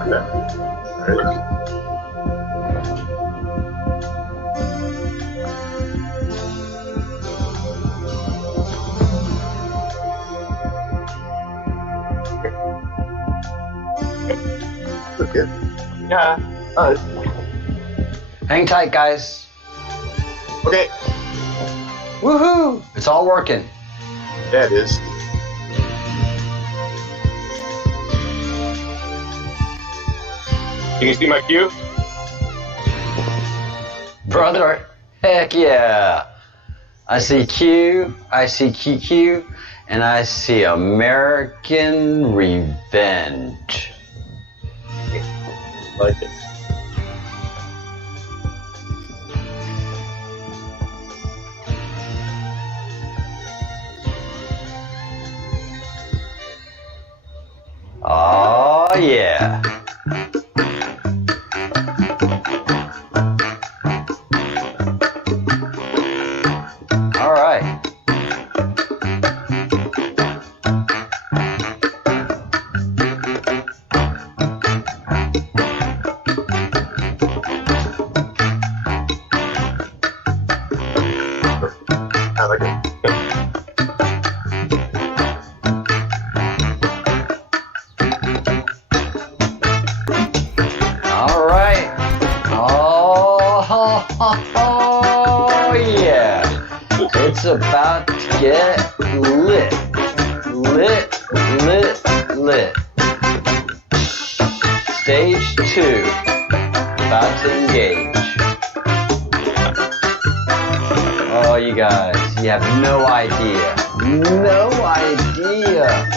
Okay. Yeah. Hang tight, guys. Okay. Woohoo! It's all working. Yeah, it is. Can you see my cue? Brother, heck yeah. I see Q, I see QQ, and I see American Revenge. Like it. Oh yeah. All right. I like it. All right. Oh yeah. It's about to get lit. Lit, lit, lit. Stage 2. About to engage. Oh, you guys, you have no idea. No idea.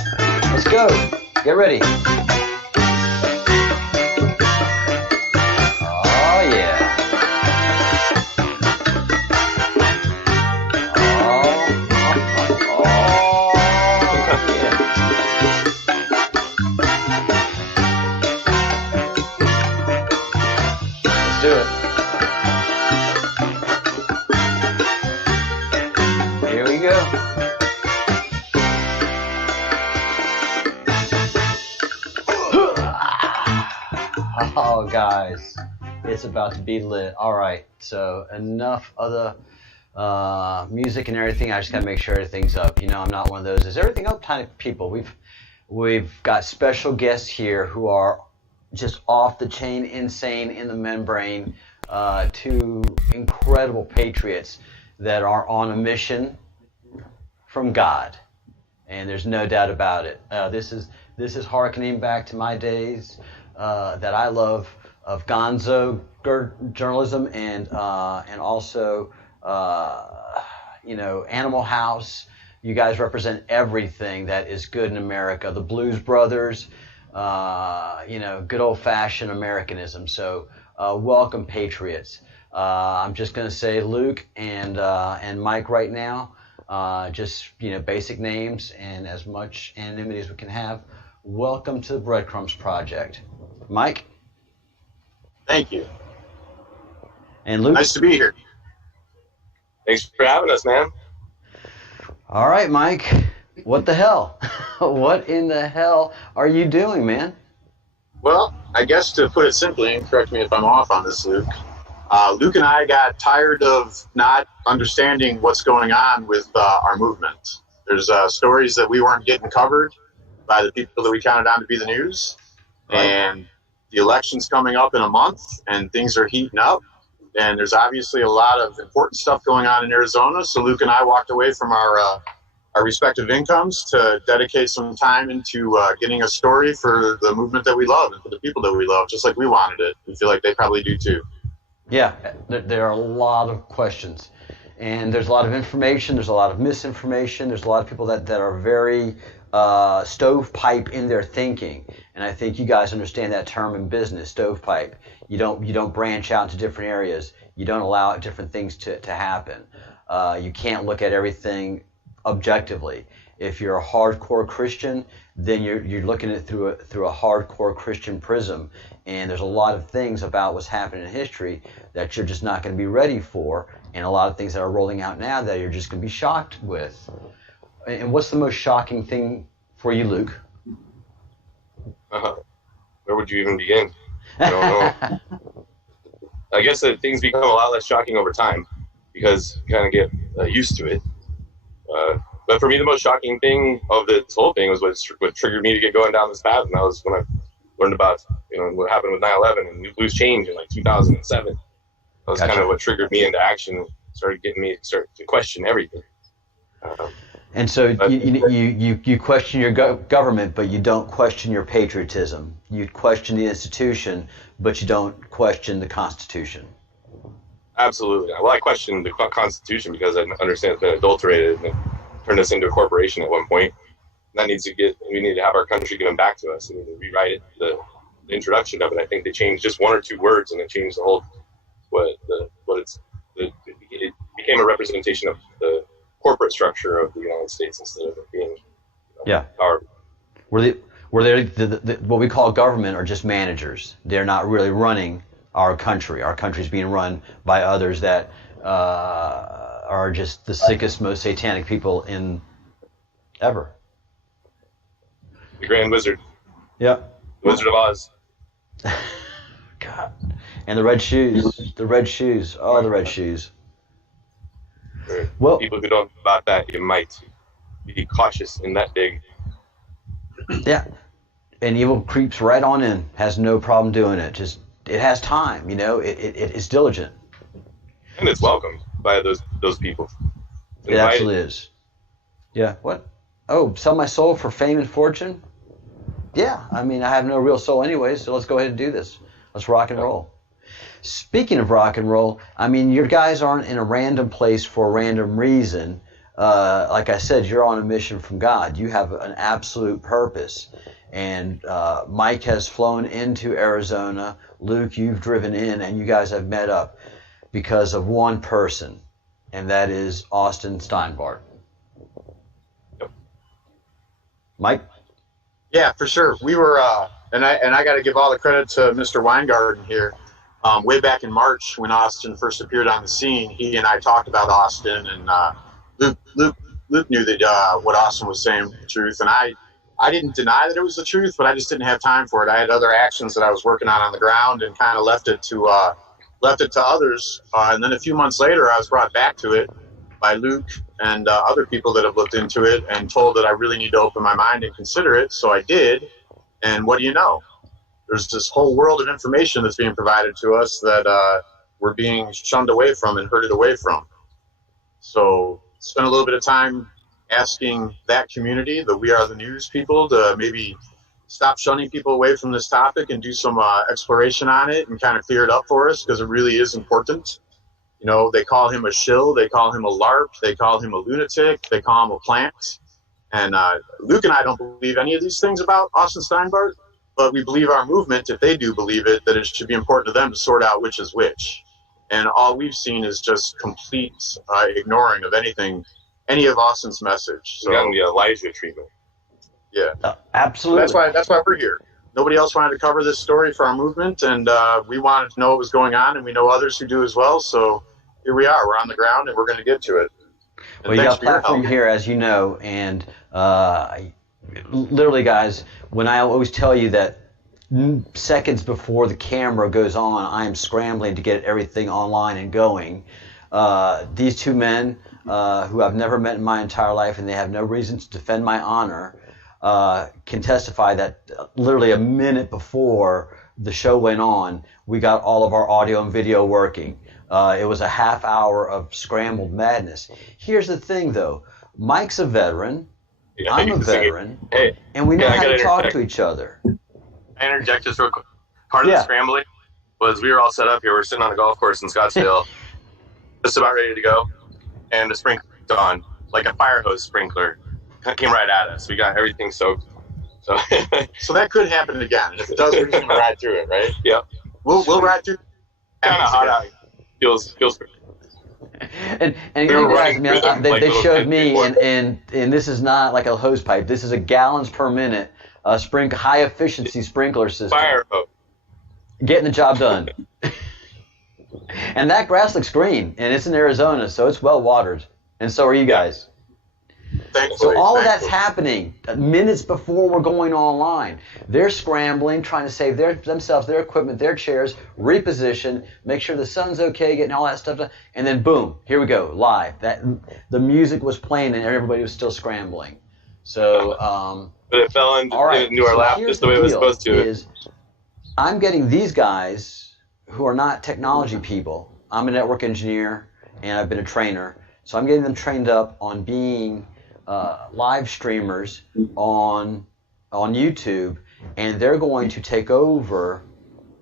Let's go. Get ready. Oh, yeah. Oh, yeah. Let's do it. Here we go. Oh, guys, it's about to be lit. All right, so enough of the music and everything. I just gotta make sure everything's up. You know, I'm not one of those "is everything up" kind of people. We've got special guests here who are just off the chain, insane, in the membrane. Two incredible patriots that are on a mission from God, and there's no doubt about it. This is hearkening back to my days that I love of gonzo journalism and also Animal House. You guys represent everything that is good in America. The Blues Brothers, good old-fashioned Americanism. So welcome, patriots. I'm just going to say Luke and Mike right now. Just basic names and as much anonymity as we can have. Welcome to the Breadcrumbs Project. Mike? Thank you. And Luke? Nice to be here. Thanks for having us, man. All right, Mike. What the hell? What in the hell are you doing, man? Well, I guess to put it simply, and correct me if I'm off on this, Luke, Luke and I got tired of not understanding what's going on with our movement. There's stories that we weren't getting covered by the people that we counted on to be the news. Right. And the election's coming up in a month, and things are heating up. And there's obviously a lot of important stuff going on in Arizona. So Luke and I walked away from our respective incomes to dedicate some time into getting a story for the movement that we love and for the people that we love, just like we wanted it. We feel like they probably do too. Yeah, there are a lot of questions. And there's a lot of information. There's a lot of misinformation. There's a lot of people that are very stovepipe in their thinking. And I think you guys understand that term in business, stovepipe. You don't branch out into different areas. You don't allow different things to happen. You can't look at everything objectively. If you're a hardcore Christian, then you're looking at it through a hardcore Christian prism. And there's a lot of things about what's happening in history that you're just not going to be ready for, and a lot of things that are rolling out now that you're just going to be shocked with. And what's the most shocking thing for you, Luke? Where would you even begin? I don't know. I guess that things become a lot less shocking over time because you kind of get used to it. But for me, the most shocking thing of this whole thing was what triggered me to get going down this path, and that was when I learned about what happened with 9/11 and loose change in like 2007. That was kind of what triggered me into action, started getting me to question everything. And so you question your government, but you don't question your patriotism. You question the institution, but you don't question the Constitution. Absolutely. Well, I question the Constitution because I understand it's been adulterated and turned us into a corporation at one point. We need to have our country given back to us. We need to rewrite it, the introduction of it. I think they changed just one or two words, and it changed the whole it became a representation of the corporate structure of the United States instead of it being our. Where what we call government are just managers. They're not really running our country. Our country's being run by others that are just the sickest, most satanic people ever. The Grand Wizard. Yeah. Wizard of Oz. God. And the red shoes. The red shoes. Oh, the red shoes. Well, people who don't know about that, you might be cautious in that big. Yeah. And evil creeps right on in. Has no problem doing it. Just it has time, It is diligent. And it's welcomed by those people. It absolutely is. Yeah. What? Oh, sell my soul for fame and fortune? Yeah. I mean, I have no real soul anyway, so let's go ahead and do this. Let's rock and roll. Speaking of rock and roll, I mean, your guys aren't in a random place for a random reason. Like I said, you're on a mission from God. You have an absolute purpose. And Mike has flown into Arizona. Luke, you've driven in, and you guys have met up because of one person, and that is Austin Steinbart. Yep. Mike? Yeah, for sure. We were, and I got to give all the credit to Mr. Weingarten here. Way back in March, when Austin first appeared on the scene, he and I talked about Austin, and Luke knew that what Austin was saying was the truth, and I didn't deny that it was the truth, but I just didn't have time for it. I had other actions that I was working on the ground, and kind of left it to others. And then a few months later, I was brought back to it by Luke and other people that have looked into it, and told that I really need to open my mind and consider it. So I did, and what do you know? There's this whole world of information that's being provided to us that we're being shunned away from and herded away from. So spend a little bit of time asking that community, the We Are the News people, to maybe stop shunning people away from this topic and do some exploration on it and kind of clear it up for us, because it really is important. They call him a shill, they call him a LARP, they call him a lunatic, they call him a plant. And Luke and I don't believe any of these things about Austin Steinbart, but we believe our movement, if they do believe it, that it should be important to them to sort out which is which. And all we've seen is just complete ignoring of any of Austin's message. So, we got the Elijah treatment. Yeah, absolutely. That's why we're here. Nobody else wanted to cover this story for our movement, and we wanted to know what was going on, and we know others who do as well. So here we are. We're on the ground, and we're going to get to it. And well, you got a platform here, as you know, and literally, guys, when I always tell you that seconds before the camera goes on, I am scrambling to get everything online and going. These two men, who I've never met in my entire life, and they have no reason to defend my honor, can testify that literally a minute before the show went on, we got all of our audio and video working. It was a half hour of scrambled madness. Here's the thing, though. Mike's a veteran. Yeah, I'm a veteran. And we know how to talk to each other. I interject just real quick. Part of the scrambling was we were all set up here. We're sitting on a golf course in Scottsdale, just about ready to go, and the sprinkler on, like a fire hose sprinkler, came right at us. We got everything soaked. So, so that could happen again. If it does, we're just gonna ride through it, right? Yep. We'll ride through. Kind of hot out. Feels. And guys, they showed me, and this is not like a hose pipe. This is a gallons per minute high efficiency sprinkler system. Fire hose. Getting the job done. And that grass looks green, and it's in Arizona, so it's well watered. And so are you guys. Thankfully. So all of that's happening minutes before we're going online. They're scrambling, trying to save themselves, their equipment, their chairs, reposition, make sure the sun's okay, getting all that stuff done, and then boom, here we go, live. The music was playing and everybody was still scrambling. So, but it fell into our lap just the way it was supposed to. I'm getting these guys who are not technology people. I'm a network engineer and I've been a trainer, so I'm getting them trained up on being live streamers on YouTube, and they're going to take over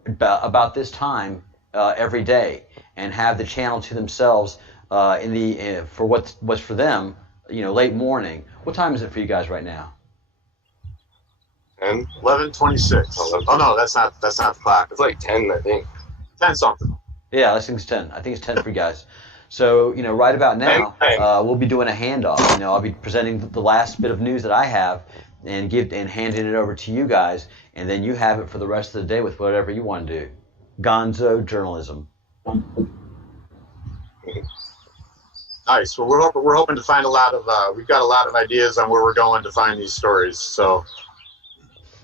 about this time every day and have the channel to themselves for what's for them, late morning. What time is it for you guys right now? 11:26. Oh no, that's not the clock. It's like 10, I think. 10 something. Yeah, I think it's 10. I think it's 10 for you guys. So, right about now, we'll be doing a handoff. I'll be presenting the last bit of news that I have and handing it over to you guys, and then you have it for the rest of the day with whatever you want to do. Gonzo journalism. Nice. Well, we're hoping to find we've got a lot of ideas on where we're going to find these stories. So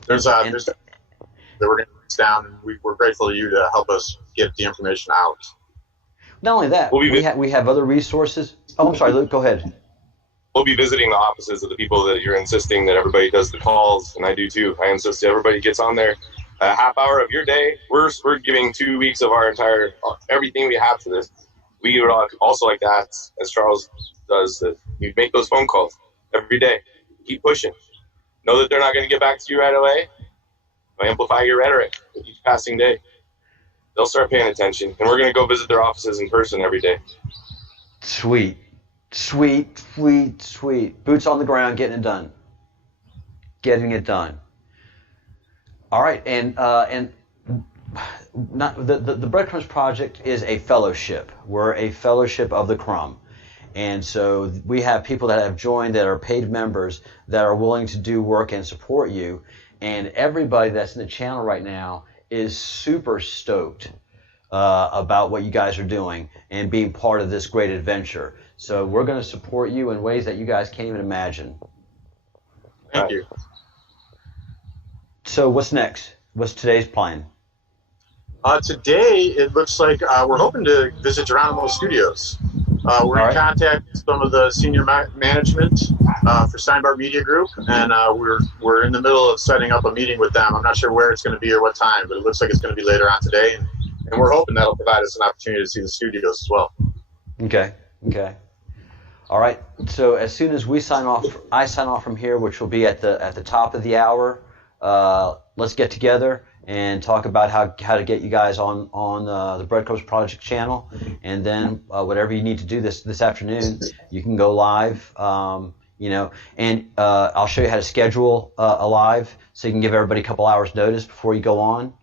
there's that we're going to put down, and we're grateful to you to help us get the information out. Not only that, we have other resources. Oh, I'm sorry, Luke, go ahead. We'll be visiting the offices of the people that you're insisting that everybody does the calls, and I do too. I insist everybody gets on there a half hour of your day. We're giving 2 weeks of our entire everything we have to this. We would also like that, as Charles does, that you make those phone calls every day. Keep pushing. Know that they're not going to get back to you right away. Amplify your rhetoric with each passing day. They'll start paying attention, and we're going to go visit their offices in person every day. Sweet. Boots on the ground, getting it done. All right, and the Breadcrumbs Project is a fellowship. We're a fellowship of the crumb. And so we have people that have joined that are paid members that are willing to do work and support you. And everybody that's in the channel right now is super stoked about what you guys are doing and being part of this great adventure. So we're going to support you in ways that you guys can't even imagine. Thank you. So what's next? What's today's plan? Today, it looks like we're hoping to visit Geronimo Studios. We're in contact with some of the senior management for Steinbart Media Group, and we're in the middle of setting up a meeting with them. I'm not sure where it's going to be or what time, but it looks like it's going to be later on today, and we're hoping that'll provide us an opportunity to see the studios as well. Okay. All right. So as soon as I sign off from here, which will be at the top of the hour. Let's get together and talk about how to get you guys on the Breadcrumbs Project channel, and then whatever you need to do this afternoon, you can go live. And I'll show you how to schedule a live, so you can give everybody a couple hours notice before you go on.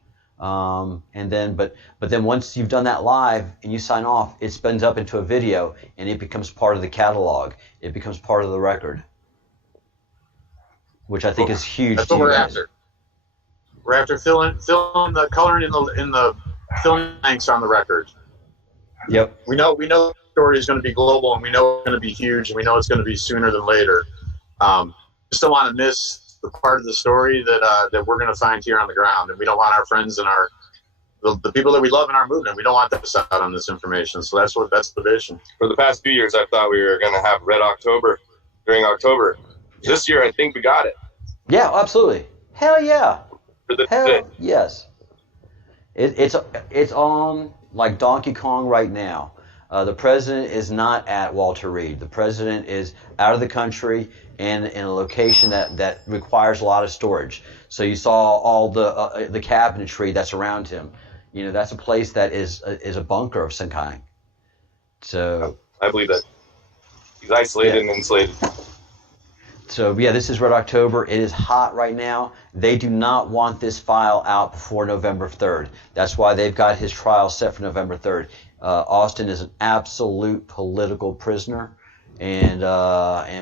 But then once you've done that live and you sign off, it spins up into a video and it becomes part of the catalog. It becomes part of the record, which I think is huge. That's what we're after. We're after filling the coloring in the filling blanks on the record. Yep. We know the story is going to be global, and we know it's going to be huge, and we know it's going to be sooner than later. Just don't want to miss the part of the story that we're going to find here on the ground, and we don't want our friends and the people that we love in our movement. We don't want them to miss out on this information. So that's the vision. For the past few years, I thought we were going to have Red October during October. This year, I think we got it. Yeah, absolutely. Hell yeah. Hell yes. It's on like Donkey Kong right now. The president is not at Walter Reed. The president is out of the country and in a location that requires a lot of storage. So you saw all the cabinetry that's around him. That's a place that is a bunker of some kind. So I believe that he's isolated and insulated. So yeah, this is Red October. It is hot right now. They do not want this file out before November 3rd. That's why they've got his trial set for November 3rd. Austin is an absolute political prisoner, and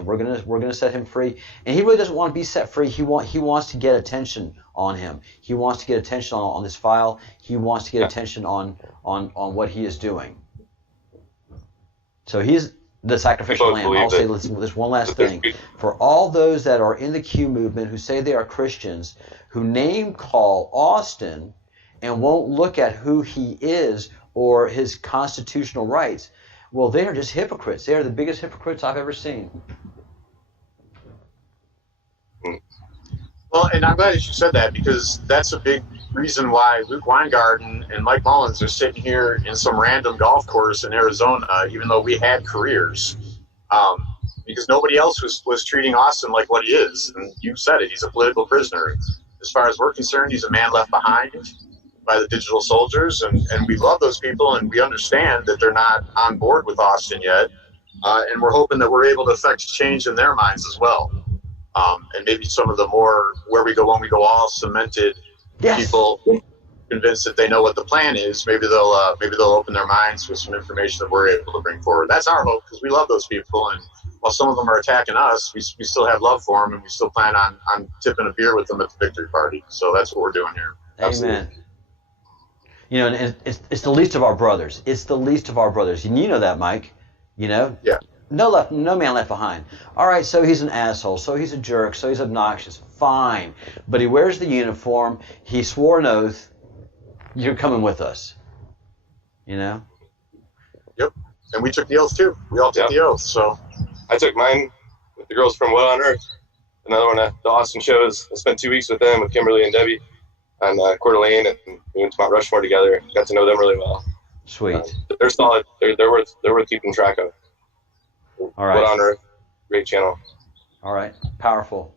we're gonna set him free. And he really doesn't want to be set free. He wants to get attention on him. He wants to get attention on this file. He wants to get attention on what he is doing. So The sacrificial lamb. I'll say this one last thing. For all those that are in the Q movement who say they are Christians, who name call Austin and won't look at who he is or his constitutional rights, well, they are just hypocrites. They are the biggest hypocrites I've ever seen. Well, and I'm glad that you said that, because that's a big reason why Luke Weingarten and Mike Mullins are sitting here in some random golf course in Arizona, even though we had careers, because nobody else was treating Austin like what he is. And you said it, he's a political prisoner. As far as we're concerned, he's a man left behind by the digital soldiers, and we love those people, and we understand that they're not on board with Austin yet, and we're hoping that we're able to affect change in their minds as well. And maybe some of the more where we go when we go all cemented people convinced that they know what the plan is. Maybe they'll open their minds with some information that we're able to bring forward. That's our hope, because we love those people, and while some of them are attacking us, we still have love for them, and we still plan on tipping a beer with them at the victory party. So that's what we're doing here. Amen. Absolutely. You know, and it's the least of our brothers. It's the least of our brothers. And you know that, Mike. You know? Yeah. No man left behind. All right, so he's an asshole, so he's a jerk, so he's obnoxious. Fine. But he wears the uniform. He swore an oath. You're coming with us. You know? Yep. And we took the oath, too. We all took the oath, so. I took mine with the girls from What on Earth. Another one of the Austin shows. I spent 2 weeks with them, with Kimberly and Debbie, on Coeur d'Alene, and we went to Mount Rushmore together. Got to know them really well. Sweet. They're solid. They're worth keeping track of. All right. What on Earth? Great channel. All right. Powerful.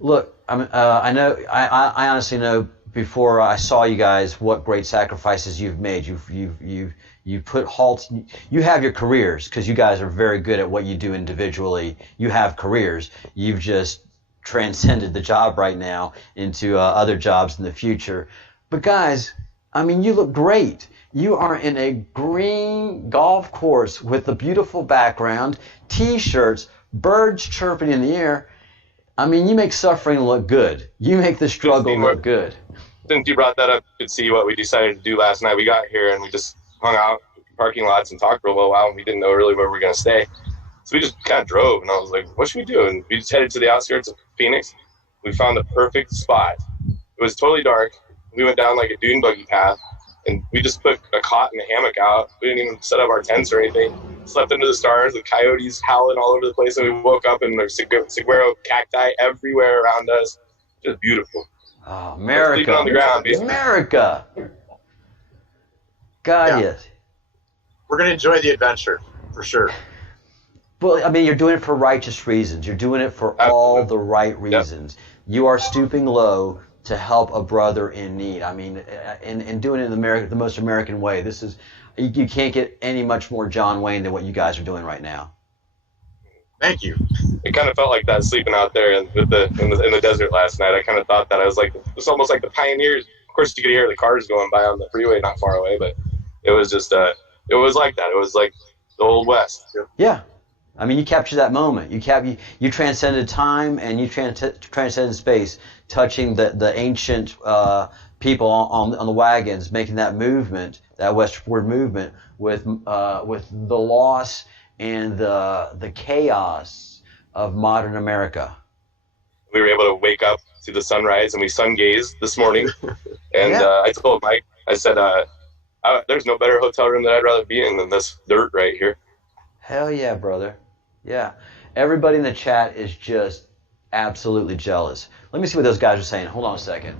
Look, I know. I honestly know. Before I saw you guys, what great sacrifices you've made. You've put halts. You have your careers, because you guys are very good at what you do individually. You have careers. You've just transcended the job right now into other jobs in the future. But guys, I mean, you look great. You are in a green golf course with a beautiful background, T-shirts, birds chirping in the air. I mean, you make suffering look good. You make the struggle look good. Since you brought that up, you could see what we decided to do last night. We got here and we just hung out in parking lots and talked for a little while, and we didn't know really where we were going to stay. So we just kind of drove, and I was like, what should we do? And we just headed to the outskirts of Phoenix. We found the perfect spot. It was totally dark. We went down like a dune buggy path, and we just put a cot and a hammock out. We didn't even set up our tents or anything. Slept under the stars, the coyotes howling all over the place, and we woke up and there's saguaro cacti everywhere around us. Just beautiful. Oh, America. Sleeping on the ground, America. God, yes. We're going to enjoy the adventure, for sure. Well, I mean, you're doing it for righteous reasons. You're doing it for all the right reasons. Yep. You are stooping low to help a brother in need. I mean, and doing it in the most American way. This is, you can't get any much more John Wayne than what you guys are doing right now. Thank you. It kind of felt like that sleeping out there in the desert last night. I kind of thought that. I was like, it's almost like the pioneers. Of course, you could hear the cars going by on the freeway not far away, but it was just, it was like that. It was like the Old West. Yeah. I mean, you captured that moment. You transcended time and you transcended space, touching the ancient people on the wagons, making that movement, that westward movement, with the loss and the chaos of modern America. We were able to wake up to the sunrise, and we sun gazed this morning. And I told Mike, I said, there's no better hotel room that I'd rather be in than this dirt right here. Hell yeah, brother. Yeah. Everybody in the chat is just absolutely jealous. Let me see what those guys are saying. Hold on a second.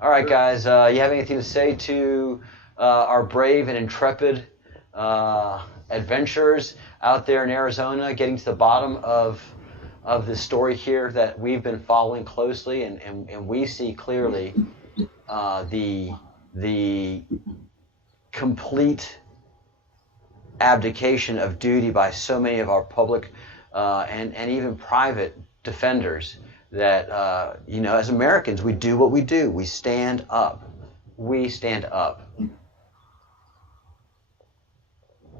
All right, guys, you have anything to say to our brave and intrepid adventurers out there in Arizona, getting to the bottom of this story here that we've been following closely, and we see clearly the complete abdication of duty by so many of our public and even private defenders that, as Americans, we do what we do. We stand up. We stand up.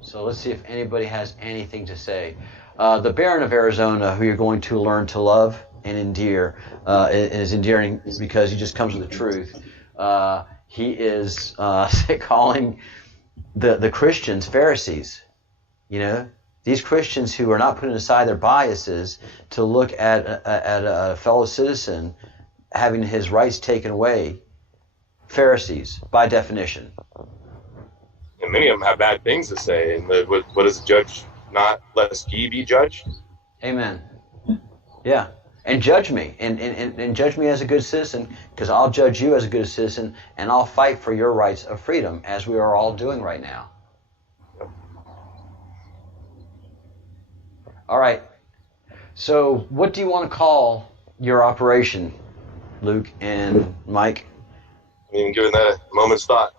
So let's see if anybody has anything to say. The Baron of Arizona, who you're going to learn to love and endear, is endearing because he just comes with the truth. He is calling the Christians Pharisees. You know, these Christians who are not putting aside their biases to look at a fellow citizen having his rights taken away. Pharisees, by definition. And many of them have bad things to say. And what does a judge not lest ye be judged? Amen. Yeah. And judge me. And judge me as a good citizen, because I'll judge you as a good citizen, and I'll fight for your rights of freedom, as we are all doing right now. All right. So what do you want to call your operation, Luke and Mike? I mean, given that a moment's thought.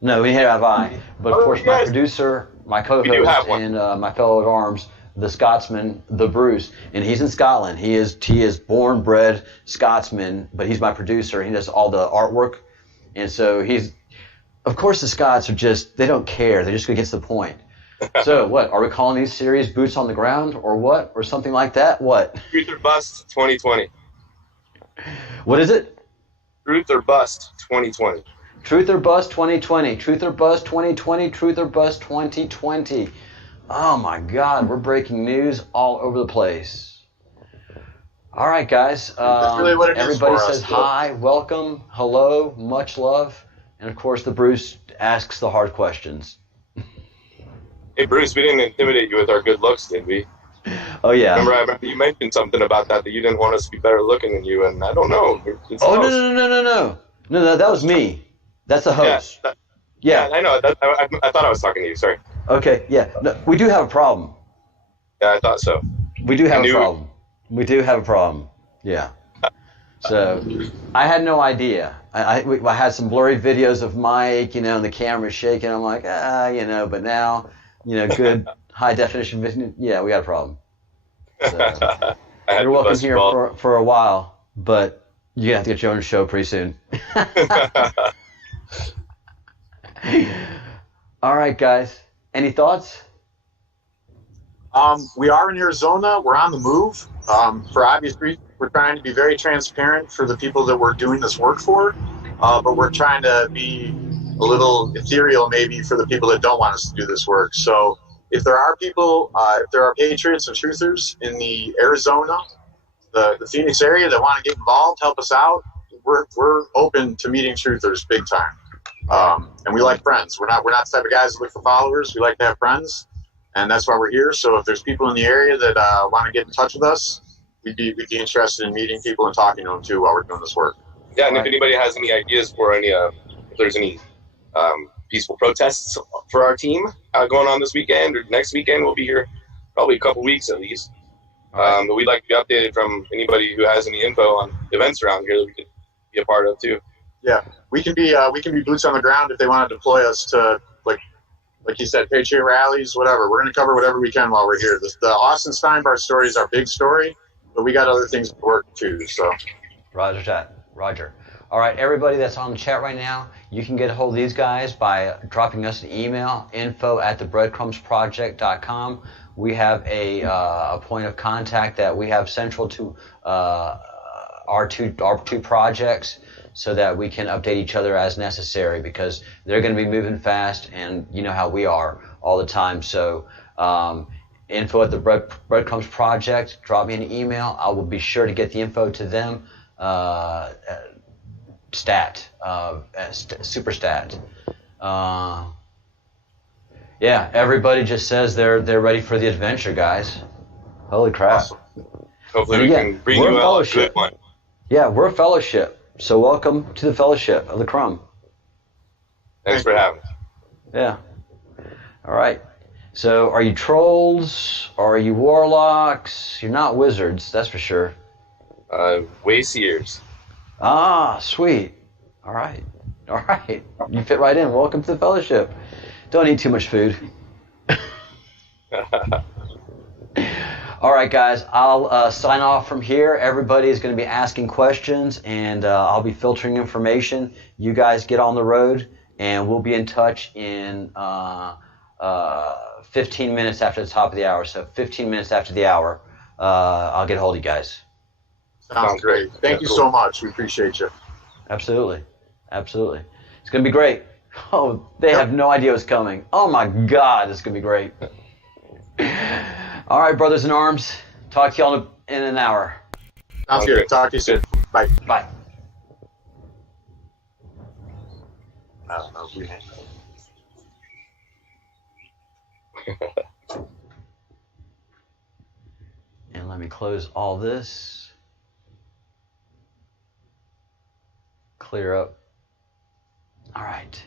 No, neither have I. But of course, my producer, my co-host, and my fellow at arms, the Scotsman, the Bruce, and he's in Scotland. He is born, bred Scotsman, but he's my producer. He does all the artwork, and so of course, the Scots are they don't care. They're just going to get to the point. So what, are we calling these series Boots on the Ground or what? Or something like that? What? Truth or Bust 2020. What is it? Truth or Bust 2020. Truth or Bust 2020. Truth or Bust 2020. Truth or Bust 2020. Oh my God, we're breaking news all over the place. All right, guys. That's really what it everybody is for says us, hi, welcome, hello, much love. And of course, the Bruce asks the hard questions. Hey, Bruce, we didn't intimidate you with our good looks, did we? Oh, yeah. Remember you mentioned something about that you didn't want us to be better looking than you, and I don't know. No, that was me. That's the host. Yeah, I know. I thought I was talking to you. Sorry. Okay, yeah. No, we do have a problem. Yeah, I thought so. We do have a problem. We do have a problem. Yeah. So, I had no idea. I had some blurry videos of Mike, and the camera's shaking. I'm like, but now, good high definition vision. Yeah, we got a problem. So, you're welcome here for a while, but you have to get your own show pretty soon. All right, guys. Any thoughts? We are in Arizona. We're on the move. For obvious reasons, we're trying to be very transparent for the people that we're doing this work for, but we're trying to be a little ethereal maybe for the people that don't want us to do this work. So if there are people, if there are patriots and truthers in the Arizona, the Phoenix area that want to get involved, help us out, we're open to meeting truthers big time. And we like friends. We're not the type of guys that look for followers. We like to have friends, and that's why we're here. So if there's people in the area that want to get in touch with us, we'd be interested in meeting people and talking to them too while we're doing this work. Yeah, and if anybody has any ideas for if there's any peaceful protests for our team going on this weekend or next weekend, we'll be here probably a couple weeks at least. But we'd like to be updated from anybody who has any info on events around here that we could be a part of too. Yeah, we can be boots on the ground if they want to deploy us to like you said, patriot rallies, whatever. We're going to cover whatever we can while we're here. The Austin Steinbart story is our big story, but we got other things to work too. So, Roger that. Roger. All right, everybody that's on the chat right now, you can get a hold of these guys by dropping us an email, info@thebreadcrumbsproject.com. We have a point of contact that we have central to our two projects, so that we can update each other as necessary, because they're going to be moving fast, and you know how we are all the time. So info@the Breadcrumbs Project, drop me an email. I will be sure to get the info to them. Super stat. Yeah, everybody just says they're ready for the adventure, guys. Holy crap. Awesome. Hopefully we can bring you a good one. Yeah, we're a fellowship. So welcome to the Fellowship of the Crumb. Thanks for having us. Yeah. All right. So are you trolls? Or are you warlocks? You're not wizards, that's for sure. Wayseers. Ah, sweet. All right. All right. You fit right in. Welcome to the Fellowship. Don't eat too much food. All right, guys, I'll sign off from here. Everybody is going to be asking questions, and I'll be filtering information. You guys get on the road, and we'll be in touch in 15 minutes after the top of the hour. So 15 minutes after the hour, I'll get a hold of you guys. Sounds great. Thank you so much. We appreciate you. Absolutely. Absolutely. It's going to be great. Oh, they have no idea what's coming. Oh, my God, it's going to be great. All right, brothers in arms. Talk to y'all in an hour. Sounds good. Talk to you soon. Bye. Bye. I don't know. And let me close all this. Clear up. All right.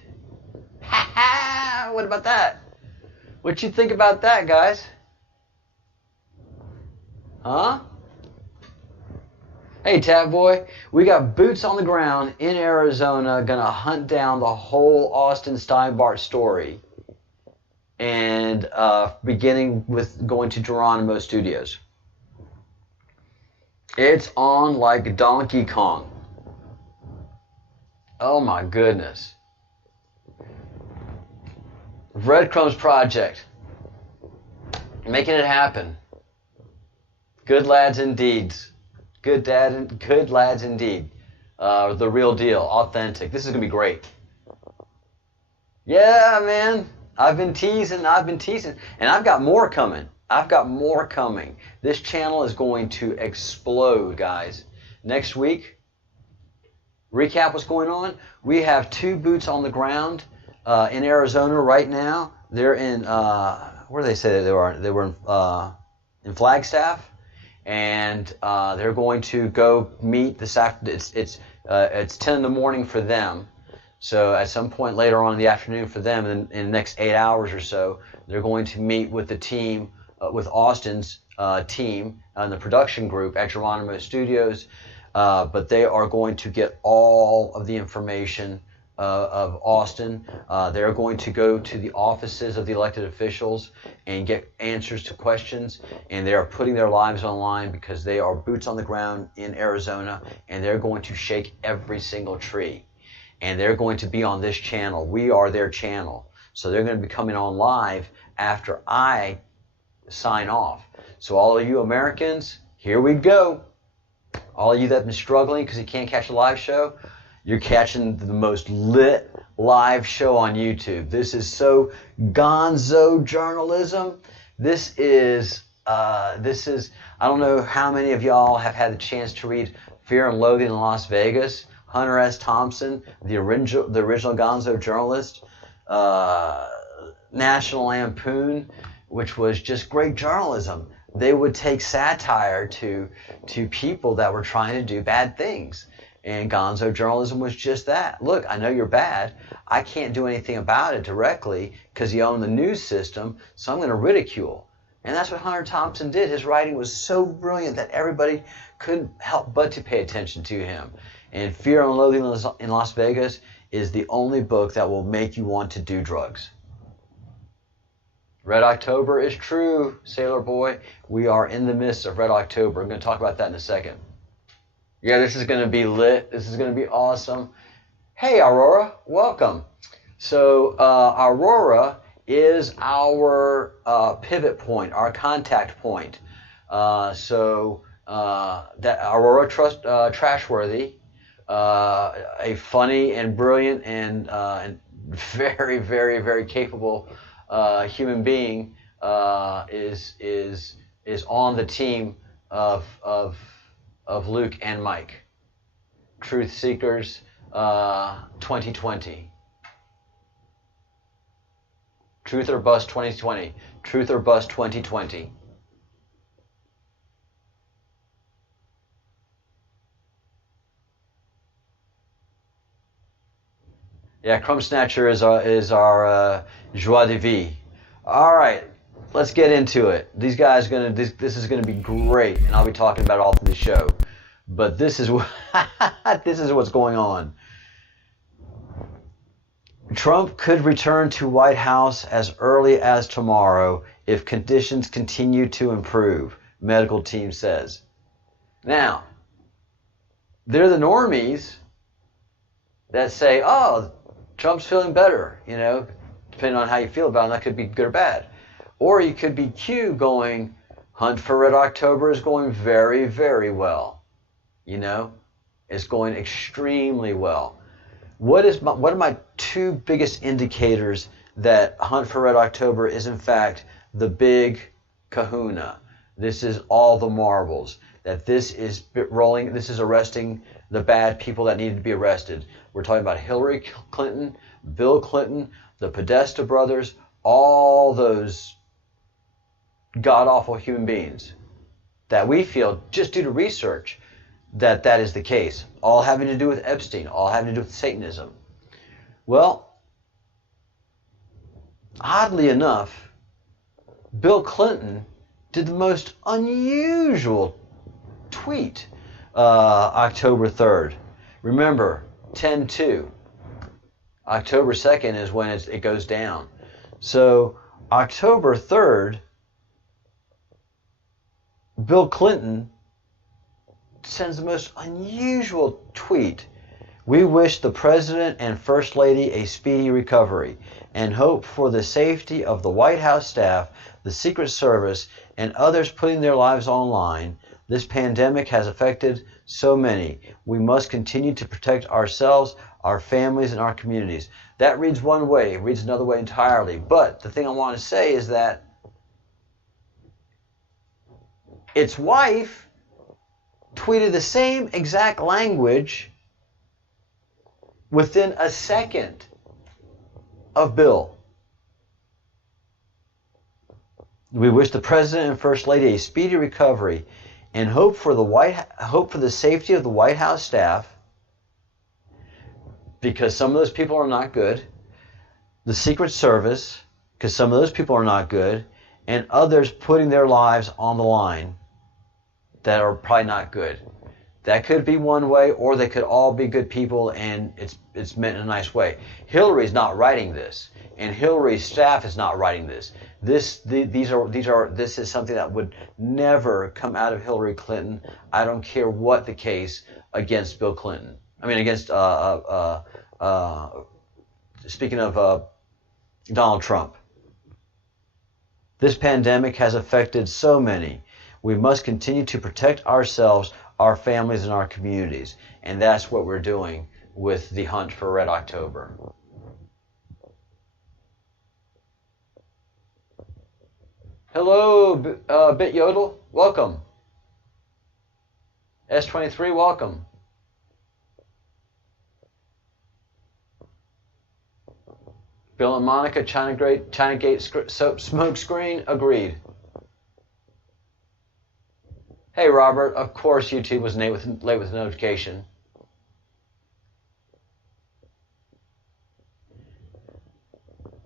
Ha ha! What about that? What you think about that, guys? Huh? Hey, Tab Boy, we got boots on the ground in Arizona, gonna hunt down the whole Austin Steinbart story, and beginning with going to Geronimo Studios. It's on like Donkey Kong. Oh my goodness. Breadcrumbs Project. Making it happen. Good lads indeed. Good lads indeed. The real deal. Authentic. This is going to be great. Yeah, man. I've been teasing. And I've got more coming. This channel is going to explode, guys. Next week, recap what's going on. We have 2 boots on the ground in Arizona right now. They're in, where do they say they were? They were in Flagstaff. And they're going to go meet this afternoon. It's 10 in the morning for them. So at some point later on in the afternoon for them, in the next 8 hours or so, they're going to meet with the team, with Austin's team and the production group at Geronimo Studios. But they are going to get all of the information of Austin. They're going to go to the offices of the elected officials and get answers to questions, and they are putting their lives online because they are boots on the ground in Arizona, and they're going to shake every single tree, and they're going to be on this channel. We are their channel, so they're going to be coming on live after I sign off. So all of you Americans, here we go. All of you that have been struggling because you can't catch a live show, you're catching the most lit live show on YouTube. This is so gonzo journalism. This is, I don't know how many of y'all have had the chance to read Fear and Loathing in Las Vegas. Hunter S. Thompson, the original gonzo journalist. National Lampoon, which was just great journalism. They would take satire to people that were trying to do bad things. And gonzo journalism was just that. Look, I know you're bad. I can't do anything about it directly because you own the news system, so I'm going to ridicule. And that's what Hunter Thompson did. His writing was so brilliant that everybody couldn't help but to pay attention to him. And Fear and Loathing in Las Vegas is the only book that will make you want to do drugs. Red October is true, Sailor Boy. We are in the midst of Red October. I'm going to talk about that in a second. Yeah, this is going to be lit. This is going to be awesome. Hey, Aurora, welcome. So Aurora is our pivot point, our contact point. So that Aurora Trashworthy, a funny and brilliant and very, very, very capable human being, is on the team of Luke and Mike. Truth Seekers 2020. Truth or Bust 2020. Truth or Bust 2020. Yeah, Crumb Snatcher is our joie de vivre. All right, let's get into it. These guys this is gonna be great, and I'll be talking about it all through the show. But this is this is what's going on. Trump could return to White House as early as tomorrow if conditions continue to improve, medical team says. Now, they're the normies that say, oh, Trump's feeling better, depending on how you feel about him, that could be good or bad. Or you could be Q going, Hunt for Red October is going very, very well. It's going extremely well. What are my 2 biggest indicators that Hunt for Red October is in fact the big kahuna. This is all the marbles. That this is rolling, this is arresting the bad people that needed to be arrested. We're talking about Hillary Clinton, Bill Clinton, the Podesta brothers, all those god-awful human beings that we feel, just due to research, that that is the case. All having to do with Epstein, all having to do with Satanism. Well, oddly enough, Bill Clinton did the most unusual tweet October 3rd. Remember, 10/2. October 2nd is when it goes down. So October 3rd, Bill Clinton sends the most unusual tweet. We wish the President and First Lady a speedy recovery and hope for the safety of the White House staff, the Secret Service, and others putting their lives on the line. This pandemic has affected so many. We must continue to protect ourselves, our families, and our communities. That reads one way. It reads another way entirely. But the thing I want to say is that its wife tweeted the same exact language within a second of Bill. We wish the President and First Lady a speedy recovery and hope for the safety of the White House staff, because some of those people are not good, the Secret Service, because some of those people are not good, and others putting their lives on the line that are probably not good. That could be one way, or they could all be good people and it's meant in a nice way. Hillary's not writing this, and Hillary's staff is not writing this. This is something that would never come out of Hillary Clinton. I don't care what the case against Bill Clinton. I mean, against speaking of Donald Trump. This pandemic has affected so many. We must continue to protect ourselves, our families, and our communities. And that's what we're doing with the hunt for Red October. Hello, Bit Yodel. Welcome. S23, welcome. Bill and Monica, Chinagate smoke screen, agreed. Hey Robert, of course YouTube was late with the notification.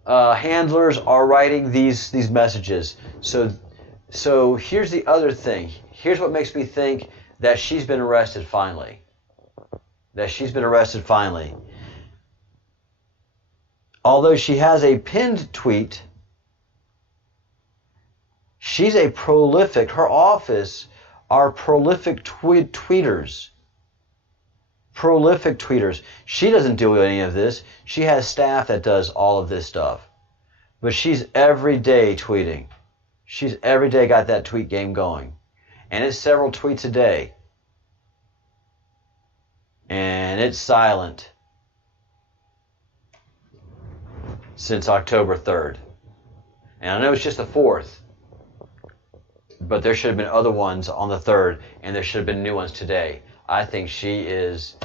Handlers are writing these messages. So here's the other thing. Here's what makes me think that she's been arrested finally. Although she has a pinned tweet, she's a prolific, her office are prolific tweeters. Prolific tweeters. She doesn't do any of this. She has staff that does all of this stuff. But she's every day tweeting. She's every day got that tweet game going. And it's several tweets a day. And it's silent since October 3rd. And I know it's just the 4th. But there should have been other ones on the 3rd, and there should have been new ones today. I think she is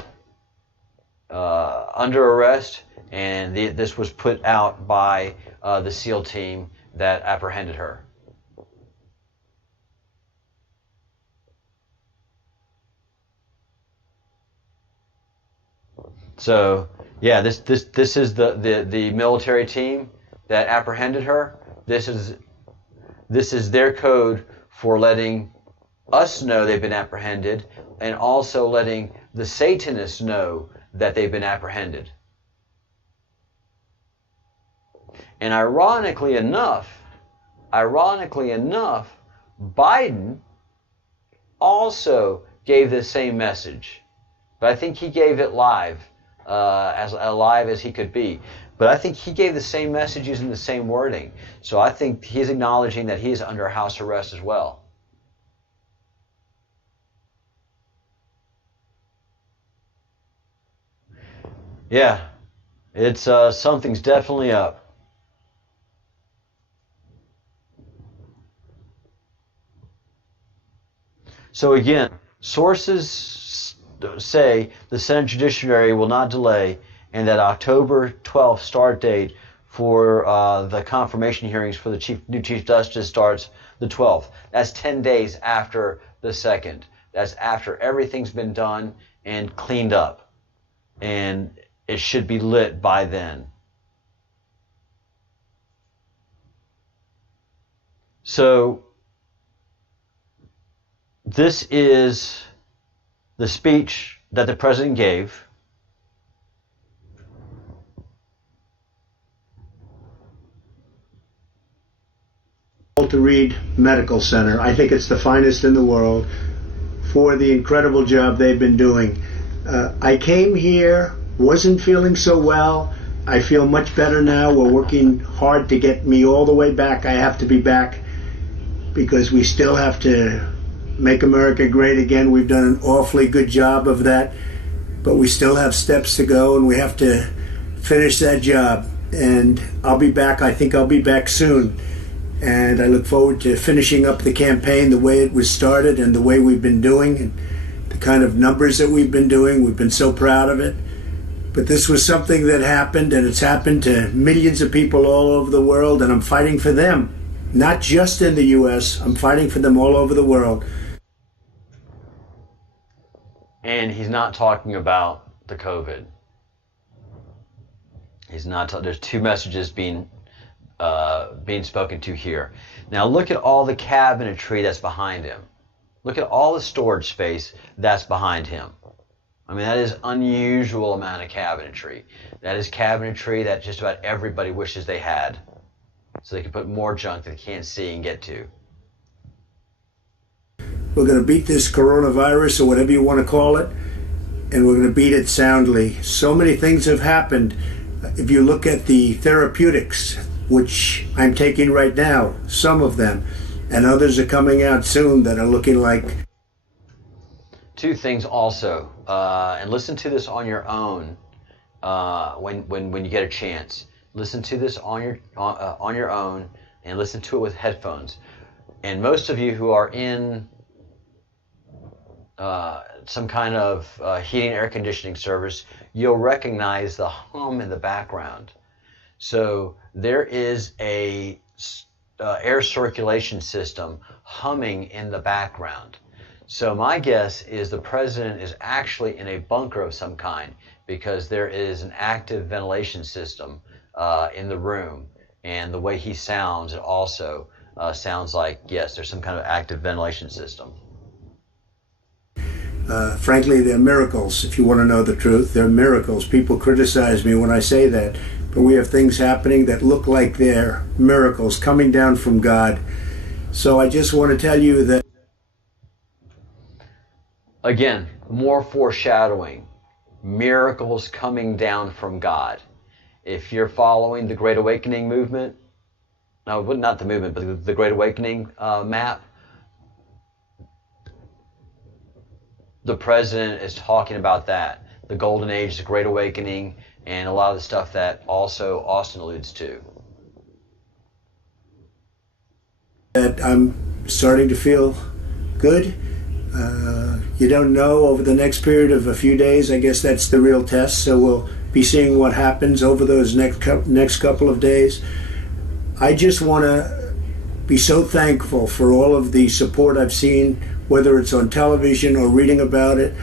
under arrest, and this was put out by the SEAL team that apprehended her. So, yeah, this is the military team that apprehended her. This is their code for letting us know they've been apprehended, and also letting the Satanists know that they've been apprehended. And ironically enough, Biden also gave the same message, but I think he gave it live, as alive as he could be. But I think he gave the same message using the same wording. So I think he's acknowledging that he's under house arrest as well. Yeah, it's something's definitely up. So again, sources say the Senate Judiciary will not delay, and that October 12th start date for the confirmation hearings for the new Chief Justice starts the 12th. That's 10 days after the 2nd. That's after everything's been done and cleaned up. And it should be lit by then. So this is the speech that the president gave. Walter Reed Medical Center. I think it's the finest in the world for the incredible job they've been doing. I came here, wasn't feeling so well. I feel much better now. We're working hard to get me all the way back. I have to be back because we still have to make America great again. We've done an awfully good job of that, but we still have steps to go, and we have to finish that job. And I'll be back. I think I'll be back soon. And I look forward to finishing up the campaign the way it was started and the way we've been doing and the kind of numbers that we've been doing. We've been so proud of it. But this was something that happened, and it's happened to millions of people all over the world, and I'm fighting for them. Not just in the U.S., I'm fighting for them all over the world. And he's not talking about the COVID. He's not. There's two messages being spoken to here. Now look at all the cabinetry that's behind him. Look at all the storage space that's behind him. I mean, that is unusual amount of cabinetry. That is cabinetry that just about everybody wishes they had, so they can put more junk that they can't see and get to. We're going to beat this coronavirus, or whatever you want to call it, and we're going to beat it soundly. So many things have happened. If you look at the therapeutics, which I'm taking right now, some of them, and others are coming out soon that are looking like... Two things also, and listen to this on your own when you get a chance. Listen to this on your own, and listen to it with headphones. And most of you who are in some kind of heating and air conditioning service, you'll recognize the hum in the background. So there is a air circulation system humming in the background. So my guess is the president is actually in a bunker of some kind, because there is an active ventilation system in the room, and the way he sounds, it also sounds like, yes, there's some kind of active ventilation system. Frankly, they're miracles. If you want to know the truth, they're miracles. People criticize me when I say that, but we have things happening that look like they're miracles coming down from God. So I just want to tell you that... Again, more foreshadowing. Miracles coming down from God. If you're following the Great Awakening movement, no, not the movement, but the Great Awakening map, the president is talking about that. The Golden Age, the Great Awakening, and a lot of the stuff that also Austin alludes to. That I'm starting to feel good. You don't know over the next period of a few days. I guess that's the real test. So we'll be seeing what happens over those next couple of days. I just want to be so thankful for all of the support I've seen, whether it's on television or reading about it.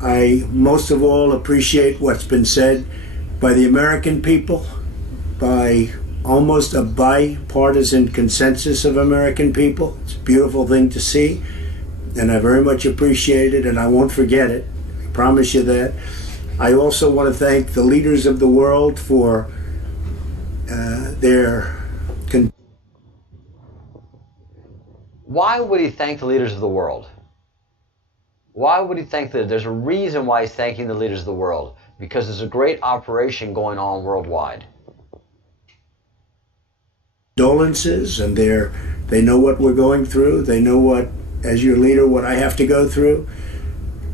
I most of all appreciate what's been said by the American people, by almost a bipartisan consensus of American people. It's a beautiful thing to see, and I very much appreciate it, and I won't forget it. I promise you that. I also want to thank the leaders of the world for their... Why would he thank the leaders of the world? Why would he thank them? There's a reason why he's thanking the leaders of the world. Because there's a great operation going on worldwide. Condolences, and they know what we're going through. They know what, as your leader, what I have to go through.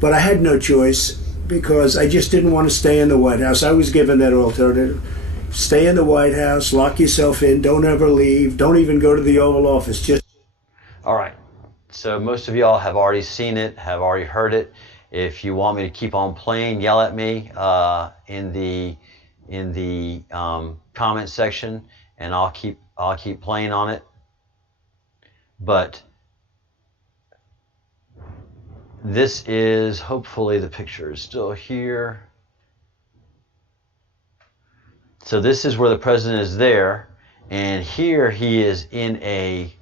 But I had no choice, because I just didn't want to stay in the White House. I was given that alternative. Stay in the White House, lock yourself in, don't ever leave, don't even go to the Oval Office. Just... All right. So most of y'all have already seen it, have already heard it. If you want me to keep on playing, yell at me in the comment section, and I'll keep playing on it. But this is, hopefully the picture is still here. So this is where the president is there, and here he is in a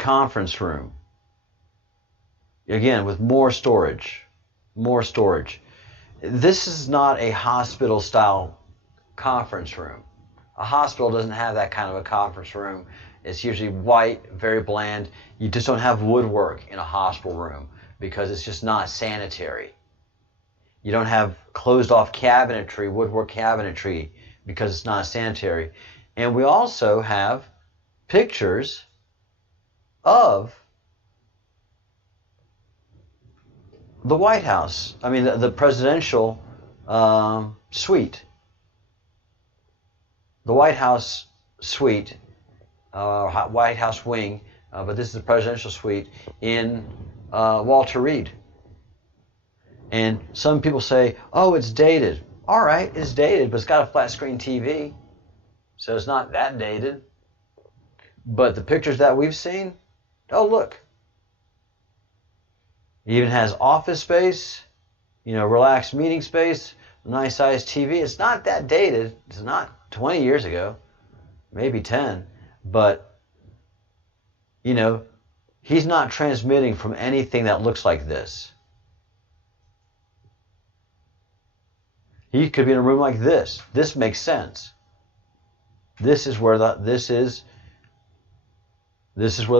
conference room. Again, with more storage. This is not a hospital-style conference room. A hospital doesn't have that kind of a conference room. It's usually white, very bland. You just don't have woodwork in a hospital room because it's just not sanitary. You don't have closed-off cabinetry, woodwork cabinetry, because it's not sanitary. And we also have pictures of the White House. I mean, the presidential suite. The White House suite, White House wing, but this is the presidential suite in Walter Reed. And some people say, oh, it's dated. All right, it's dated, but it's got a flat screen TV, so it's not that dated. But the pictures that we've seen, oh, look. It even has office space, relaxed meeting space, nice sized TV. It's not that dated. It's not 20 years ago, maybe 10. But, he's not transmitting from anything that looks like this. He could be in a room like this. This makes sense. This is where the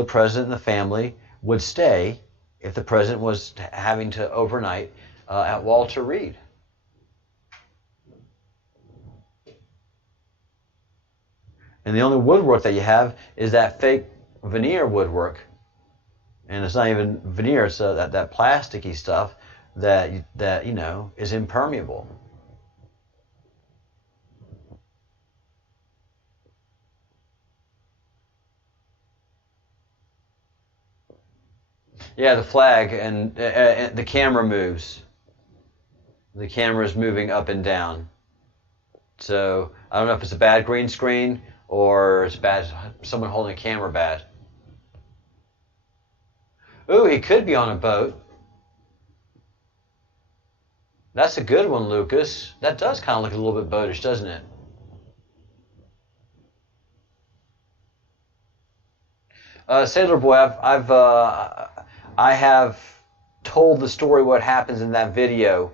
president and the family would stay if the president was having to overnight at Walter Reed. And the only woodwork that you have is that fake veneer woodwork. And it's not even veneer, it's that plasticky stuff that is impermeable. Yeah, the flag and the camera moves. The camera is moving up and down. So I don't know if it's a bad green screen or it's bad someone holding a camera bad. Ooh, he could be on a boat. That's a good one, Lucas. That does kind of look a little bit boatish, doesn't it? Sailor Boy, I have told the story what happens in that video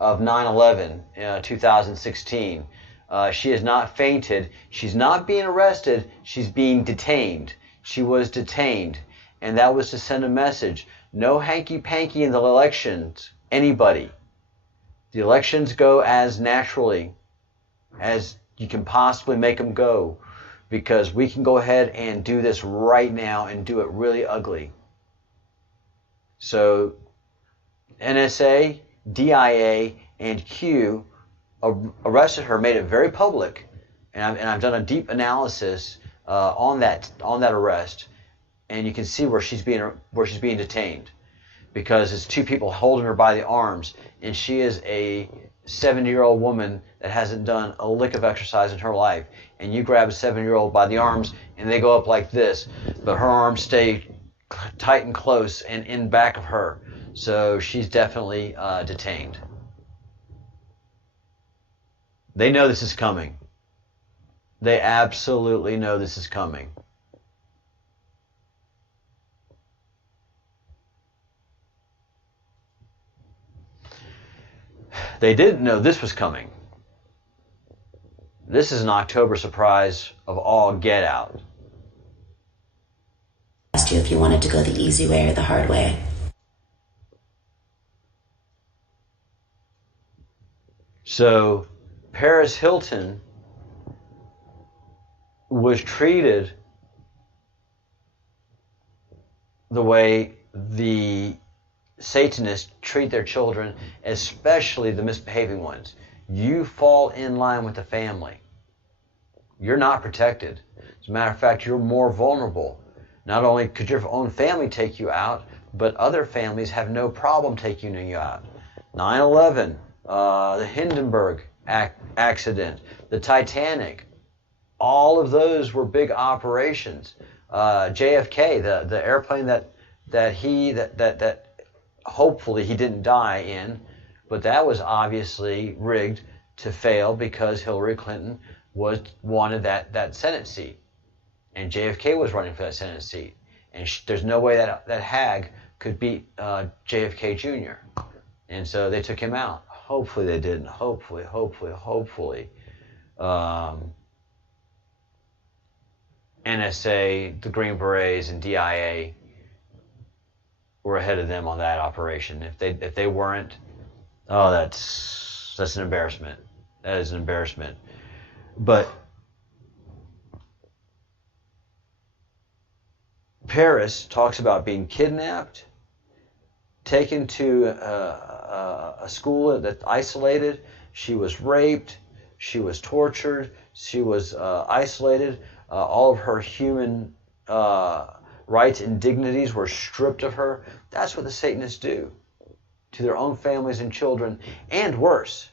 of 9/11, 2016. She has not fainted. She's not being arrested. She's being detained. She was detained. And that was to send a message. No hanky-panky in the elections. Anybody. The elections go as naturally as you can possibly make them go. Because we can go ahead and do this right now and do it really ugly. So NSA, DIA, and Q arrested her, made it very public, and I've done a deep analysis on that arrest, and you can see where she's being detained, because it's two people holding her by the arms, and she is a 70-year-old woman that hasn't done a lick of exercise in her life, and you grab a 70-year-old by the arms, and they go up like this, but her arms stay tight and close and in back of her. So she's definitely detained. They know this is coming. They absolutely know this is coming. They didn't know this was coming. This is an October surprise of all get out. Asked you if you wanted to go the easy way or the hard way. So Paris Hilton was treated the way the Satanists treat their children, especially the misbehaving ones. You fall in line with the family. You're not protected. As a matter of fact, you're more vulnerable. Not only could your own family take you out, but other families have no problem taking you out. 9/11, the Hindenburg accident, the Titanic, all of those were big operations. JFK, the airplane that hopefully he didn't die in, but that was obviously rigged to fail because Hillary Clinton wanted that Senate seat, and JFK was running for that Senate seat, and there's no way that hag could beat JFK Jr. And so they took him out. Hopefully they didn't. Hopefully. NSA, the Green Berets, and DIA were ahead of them on that operation. If they weren't, oh, that's an embarrassment. That is an embarrassment. But Paris talks about being kidnapped, taken to a school that's isolated. She was raped. She was tortured. She was isolated. All of her human rights and dignities were stripped of her. That's what the Satanists do to their own families and children, and worse.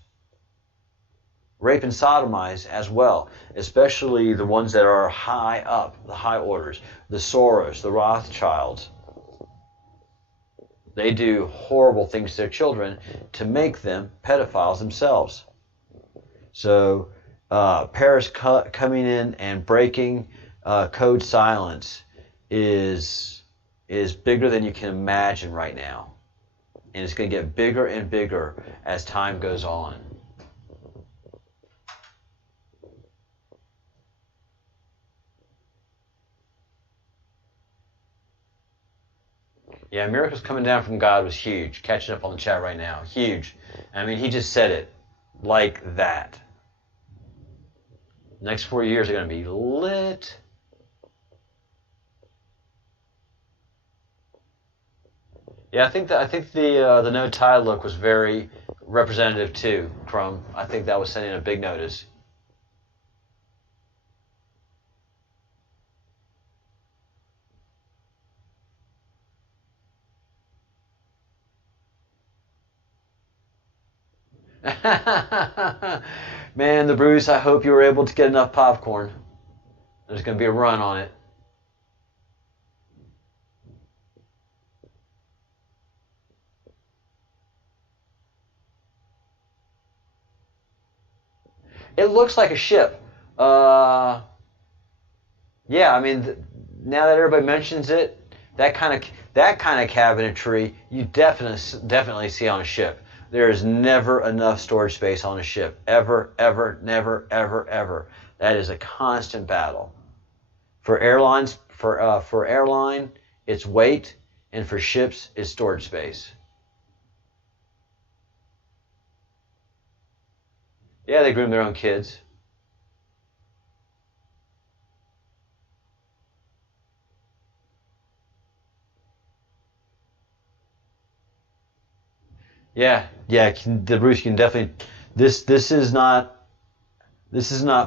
Rape and sodomize as well, especially the ones that are high up, the high orders, the Soros, the Rothschilds. They do horrible things to their children to make them pedophiles themselves. So Paris coming in and breaking code silence is bigger than you can imagine right now. And it's going to get bigger and bigger as time goes on. Yeah, miracles coming down from God was huge. Catching up on the chat right now. Huge. I mean, he just said it like that. Next 4 years are going to be lit. Yeah, I think the no tie look was very representative too, Crumb. I think that was sending a big notice. Man, the Bruce, I hope you were able to get enough popcorn. There's going to be a run on it. It looks like a ship. Yeah, I mean, now that everybody mentions it, that kind of cabinetry you definitely see on a ship. There is never enough storage space on a ship. Ever, never, ever. That is a constant battle. For airlines, for airline, it's weight, and for ships, it's storage space. Yeah, they groom their own kids. Yeah, the Bruce can definitely. This is not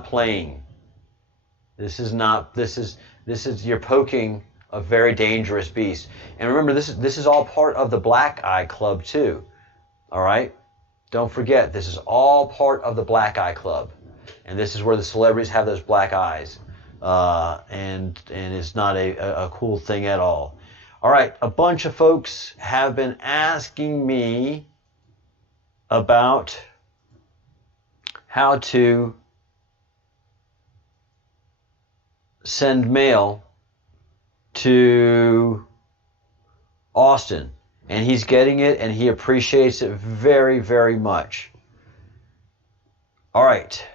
playing. This is you're poking a very dangerous beast. And remember, this is all part of the Black Eye Club too. All right, don't forget, this is all part of the Black Eye Club, and this is where the celebrities have those black eyes, and it's not a cool thing at all. All right, a bunch of folks have been asking me about how to send mail to Austin, and he's getting it, and he appreciates it very, very much. All right.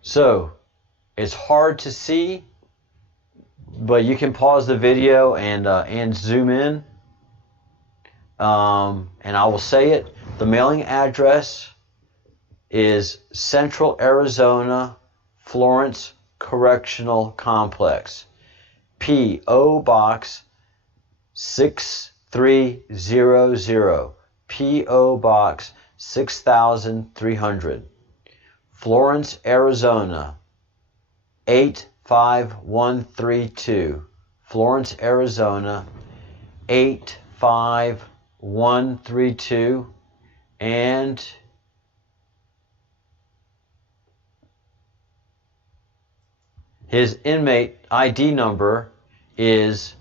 So, it's hard to see, but you can pause the video and zoom in. And I will say it. The mailing address is Central Arizona, Florence Correctional Complex, P.O. Box 6300, P.O. Box 6300, Florence, Arizona 8 85132. Florence, Arizona, 85132. And his inmate ID number is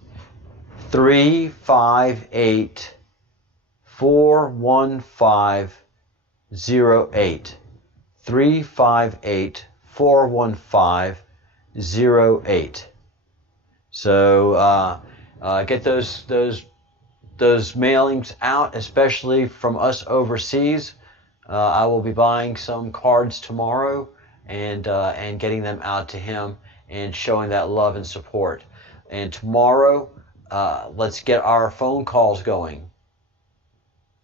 358-415-08. 358-415-08. So get those mailings out, especially from us overseas. I will be buying some cards tomorrow and getting them out to him and showing that love and support. And tomorrow, let's get our phone calls going.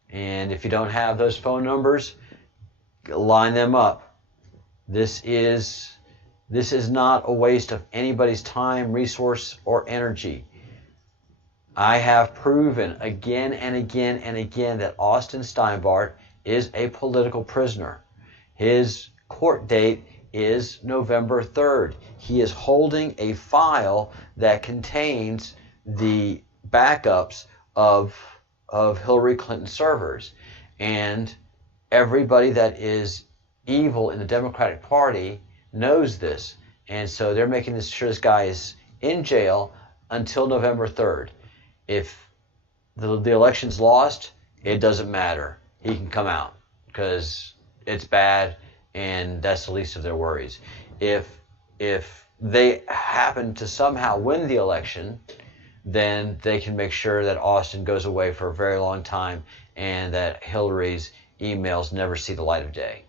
And if you don't have those phone numbers, line them up. This is not a waste of anybody's time, resource, or energy. I have proven again and again and again that Austin Steinbart is a political prisoner. His court date is November 3rd. He is holding a file that contains the backups of Hillary Clinton servers. And everybody that is evil in the Democratic Party knows this. And so they're making sure this guy is in jail until November 3rd. If the election's lost, it doesn't matter. He can come out because it's bad, and that's the least of their worries. If they happen to somehow win the election, then they can make sure that Austin goes away for a very long time and that Hillary's emails never see the light of day.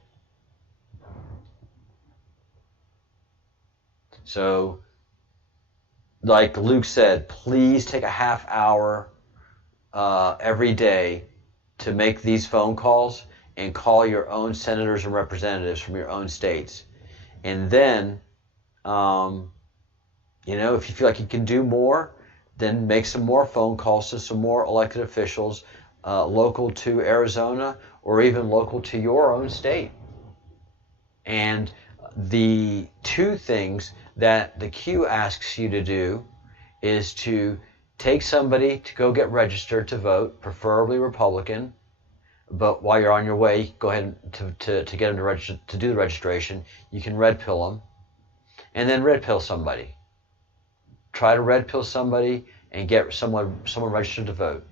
So, like Luke said, please take a half hour every day to make these phone calls and call your own senators and representatives from your own states. And then, if you feel like you can do more, then make some more phone calls to some more elected officials local to Arizona or even local to your own state. And the two things that the Q asks you to do is to take somebody to go get registered to vote, preferably Republican. But while you're on your way, go ahead to get them to register, to do the registration. You can red pill them, and then red pill somebody. Try to red pill somebody and get someone registered to vote.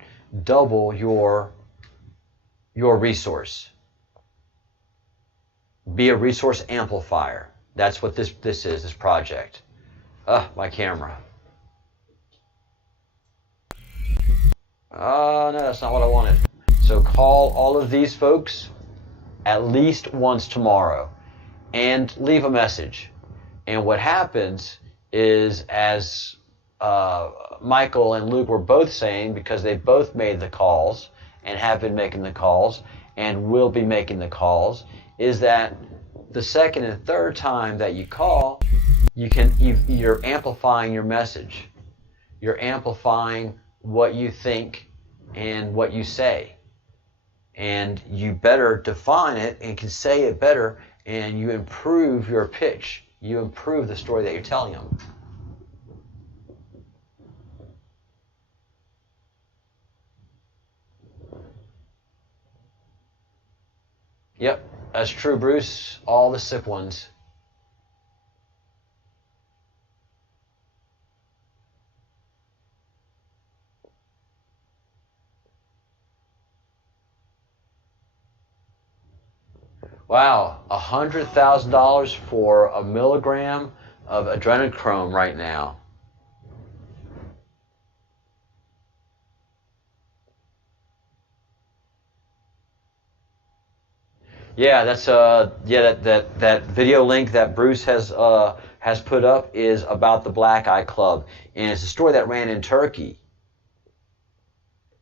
Double your resource. Be a resource amplifier. That's what this is, this project. My camera. No, that's not what I wanted. So call all of these folks at least once tomorrow and leave a message. And what happens is, as Michael and Luke were both saying, because they both made the calls and have been making the calls and will be making the calls, is that the second and third time that you call, you're amplifying your message. You're amplifying what you think and what you say. And you better define it and can say it better, and you improve your pitch. You improve the story that you're telling them. Yep, that's true, Bruce. All the sick ones. Wow, $100,000 for a milligram of adrenochrome right now. Yeah, that's that video link that Bruce has put up is about the Black Eye Club, and it's a story that ran in Turkey.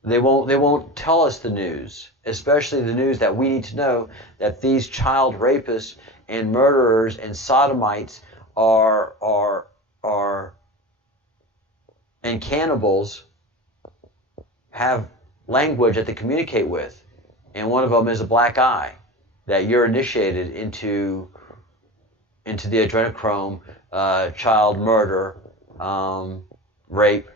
They won't tell us the news, especially the news that we need to know, that these child rapists and murderers and sodomites are and cannibals have language that they communicate with, and one of them is a black eye, that you're initiated into into the adrenochrome, child murder, rape,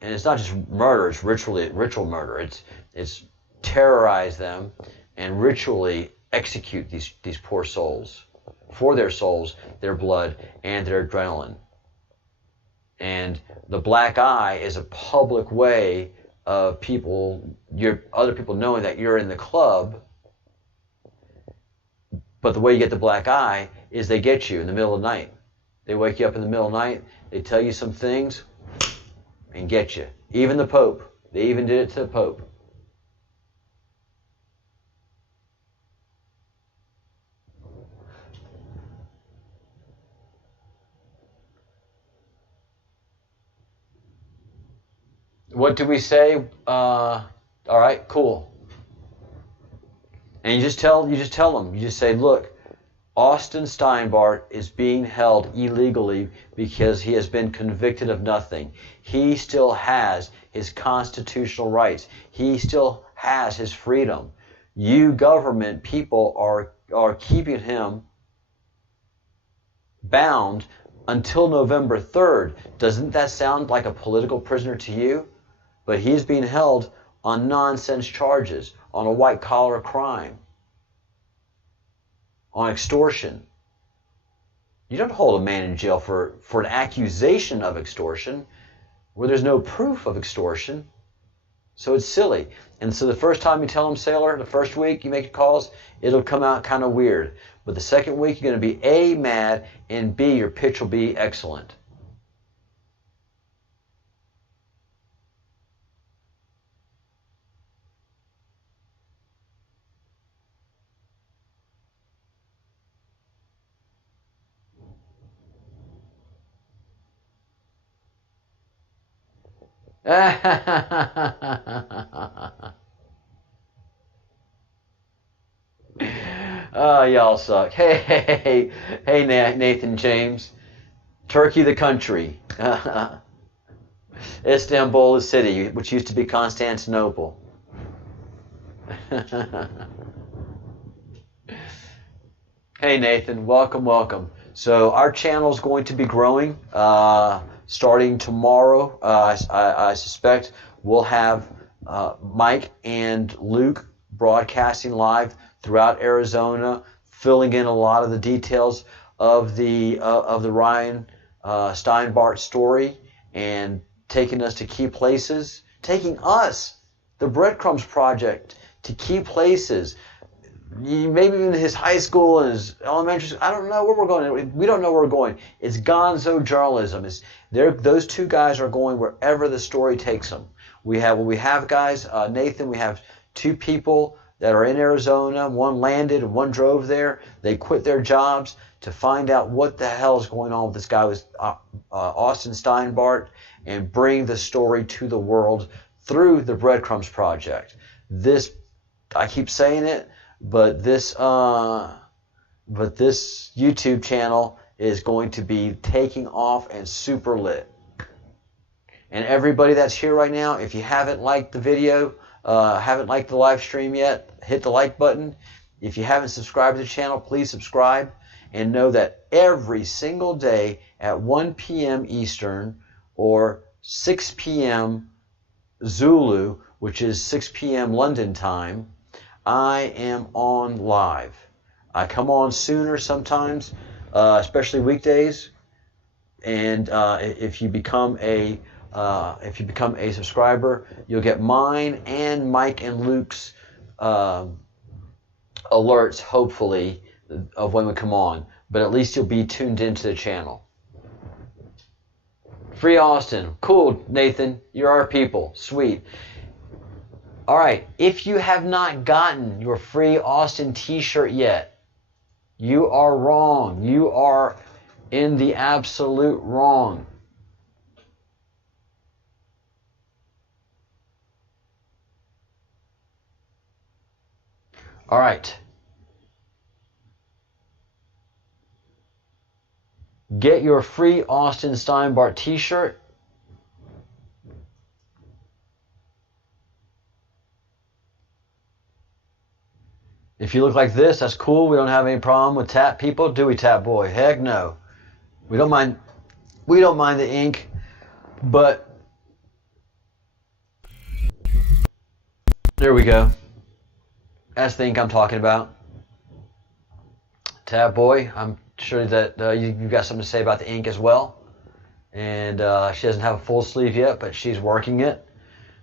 and it's not just murder; it's ritual murder. It's terrorize them and ritually execute these poor souls for their souls, their blood, and their adrenaline. And the black eye is a public way of other people knowing that you're in the club. But the way you get the black eye is they get you in the middle of the night. They wake you up in the middle of the night, they tell you some things, and get you. Even the Pope. They even did it to the Pope. What do we say? All right, cool. And you just tell them. You just say, look, Austin Steinbart is being held illegally because he has been convicted of nothing. He still has his constitutional rights. He still has his freedom. You government people are keeping him bound until November 3rd. Doesn't that sound like a political prisoner to you? But he's being held on nonsense charges, on a white-collar crime, on extortion. You don't hold a man in jail for an accusation of extortion where there's no proof of extortion. So it's silly. And so the first time you tell him, sailor, the first week you make your calls, it'll come out kind of weird. But the second week you're going to be A, mad, and B, your pitch will be excellent. Oh, y'all suck. Hey, Nathan James. Turkey the country. Istanbul the city, which used to be Constantinople. Hey, Nathan. Welcome. So our channel is going to be growing. Starting tomorrow, I suspect we'll have Mike and Luke broadcasting live throughout Arizona, filling in a lot of the details of the Ryan Steinbart story and taking us to key places, taking us, the Breadcrumbs Project, to key places. Maybe even his high school and his elementary school. I don't know where we're going. We don't know where we're going. It's gonzo journalism. Those two guys are going wherever the story takes them. We have guys, Nathan, we have two people that are in Arizona. One landed and one drove there. They quit their jobs to find out what the hell is going on with this guy with Austin Steinbart and bring the story to the world through the Breadcrumbs Project. This, I keep saying it, but this YouTube channel is going to be taking off and super lit. And everybody that's here right now, if you haven't liked the video, haven't liked the live stream yet, hit the like button. If you haven't subscribed to the channel, please subscribe and know that every single day at 1 p.m. Eastern or 6 p.m. Zulu, which is 6 p.m. London time, I am on live. I come on sooner sometimes, especially weekdays. And if you become a subscriber, you'll get mine and Mike and Luke's alerts, hopefully, of when we come on. But at least you'll be tuned into the channel. Free Austin. Cool, Nathan. You're our people. Sweet. All right, if you have not gotten your free Austin t-shirt yet, you are wrong. You are in the absolute wrong. All right. Get your free Austin Steinbart t-shirt. If you look like this, that's cool. We don't have any problem with tap people, do we, Tap Boy? Heck no. We don't mind. We don't mind the ink, but there we go. That's the ink I'm talking about. Tab Boy, I'm sure that you've got something to say about the ink as well. And she doesn't have a full sleeve yet, but she's working it.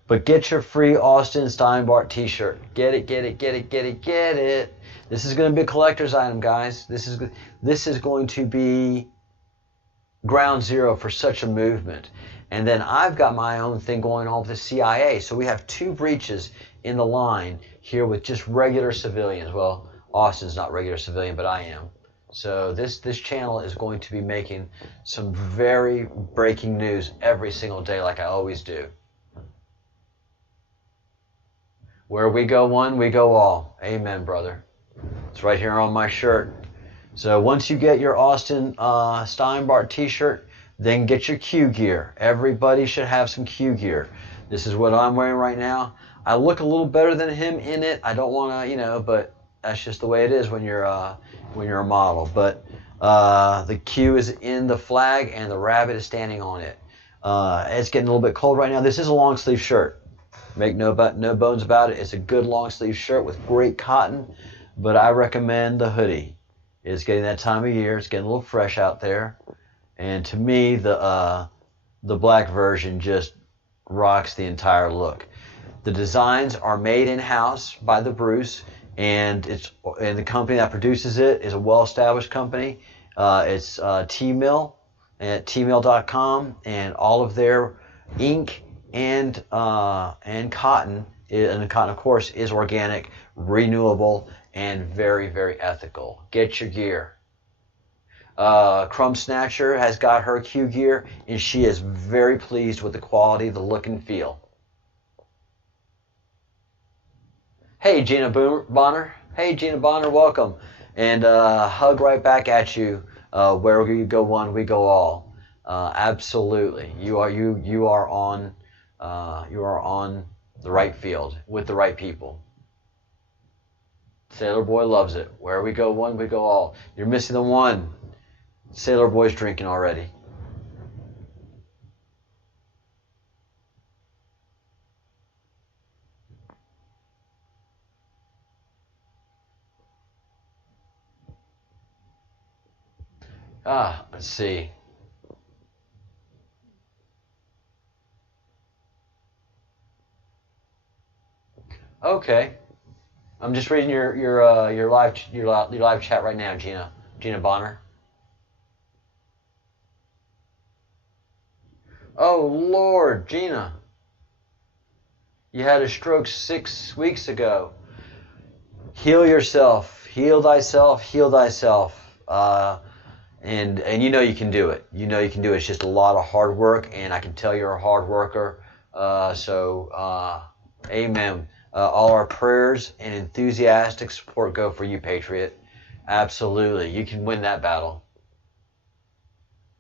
But get your free Austin Steinbart t-shirt. Get it, get it, get it, get it, get it. This is going to be a collector's item, guys. This is going to be ground zero for such a movement. And then I've got my own thing going on with the CIA. So we have two breaches in the line here with just regular civilians. Well, Austin's not regular civilian, but I am. So this channel is going to be making some very breaking news every single day like I always do. Where we go one, we go all. Amen, brother. It's right here on my shirt. So once you get your Austin Steinbart t-shirt, then get your Q gear. Everybody should have some Q gear. This is what I'm wearing right now. I look a little better than him in it. I don't want to, but that's just the way it is when you're a model. But the Q is in the flag and the rabbit is standing on it. It's getting a little bit cold right now. This is a long sleeve shirt. Make no bones about it. It's a good long sleeve shirt with great cotton, but I recommend the hoodie. It's getting that time of year. It's getting a little fresh out there, and to me, the black version just rocks the entire look. The designs are made in house by the Bruce, and the company that produces it is a well-established company. It's T-Mill at tmill.com, and all of their ink and cotton, and the cotton, of course, is organic, renewable, and very, very ethical. Get your gear. Crumb Snatcher has got her Q gear, and she is very pleased with the quality, the look and feel. Hey, Gina Bonner. Hey, Gina Bonner, welcome. And hug right back at you. Where you go one, we go all. Absolutely. You are on the right field with the right people. Sailor Boy loves it. Where we go one, we go all. You're missing the one. Sailor Boy's drinking already. Let's see. Okay. I'm just reading your live chat right now, Gina Bonner. Oh Lord, Gina, you had a stroke 6 weeks ago. Heal yourself, heal thyself, heal thyself. And you know you can do it. You know you can do it. It's just a lot of hard work, and I can tell you're a hard worker. Amen. All our prayers and enthusiastic support go for you, Patriot. Absolutely. You can win that battle.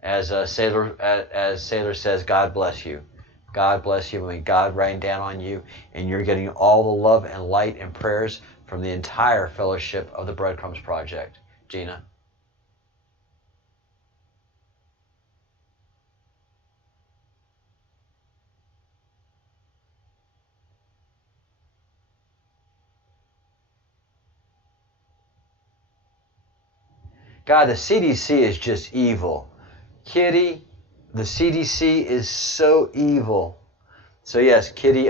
As Sailor says, God bless you. God bless you. May God rain down on you, and you're getting all the love and light and prayers from the entire fellowship of the Breadcrumbs Project. Gina. God, the CDC is just evil. Kitty, the CDC is so evil. So yes, Kitty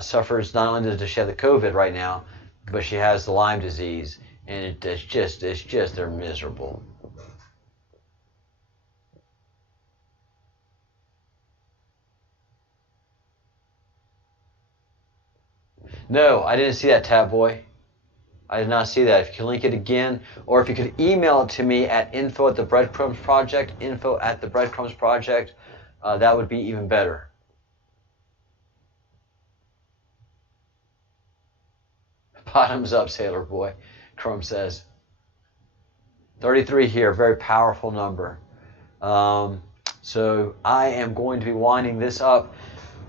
suffers, not only does she have the COVID right now, but she has the Lyme disease, and it's just they're miserable. No, I didn't see that, Tab Boy. I did not see that. If you can link it again, or if you could email it to me at info@the-breadcrumbs-project, info@the-breadcrumbs-project, that would be even better. Bottoms up, Sailor Boy, Crumb says. 33 here, very powerful number. So I am going to be winding this up.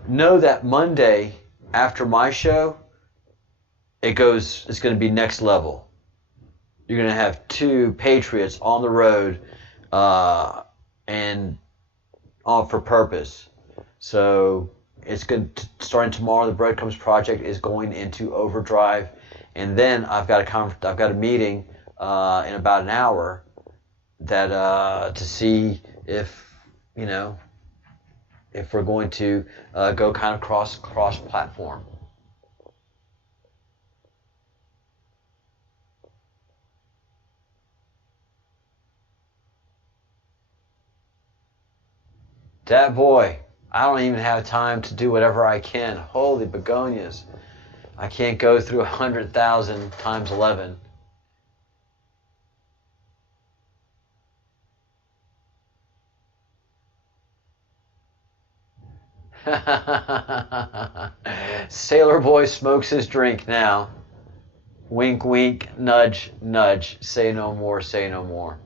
Know that Monday, after my show, it's going to be next level. You're going to have 2 patriots on the road and on for purpose. So it's good. Starting tomorrow, the Breadcrumbs project is going into overdrive, and then I've got a meeting in about an hour that to see if if we're going to go kind of cross platform. That boy, I don't even have time to do whatever I can. Holy begonias. I can't go through 100,000 times 11. Sailor boy smokes his drink now. Wink, wink, nudge, nudge. Say no more, say no more.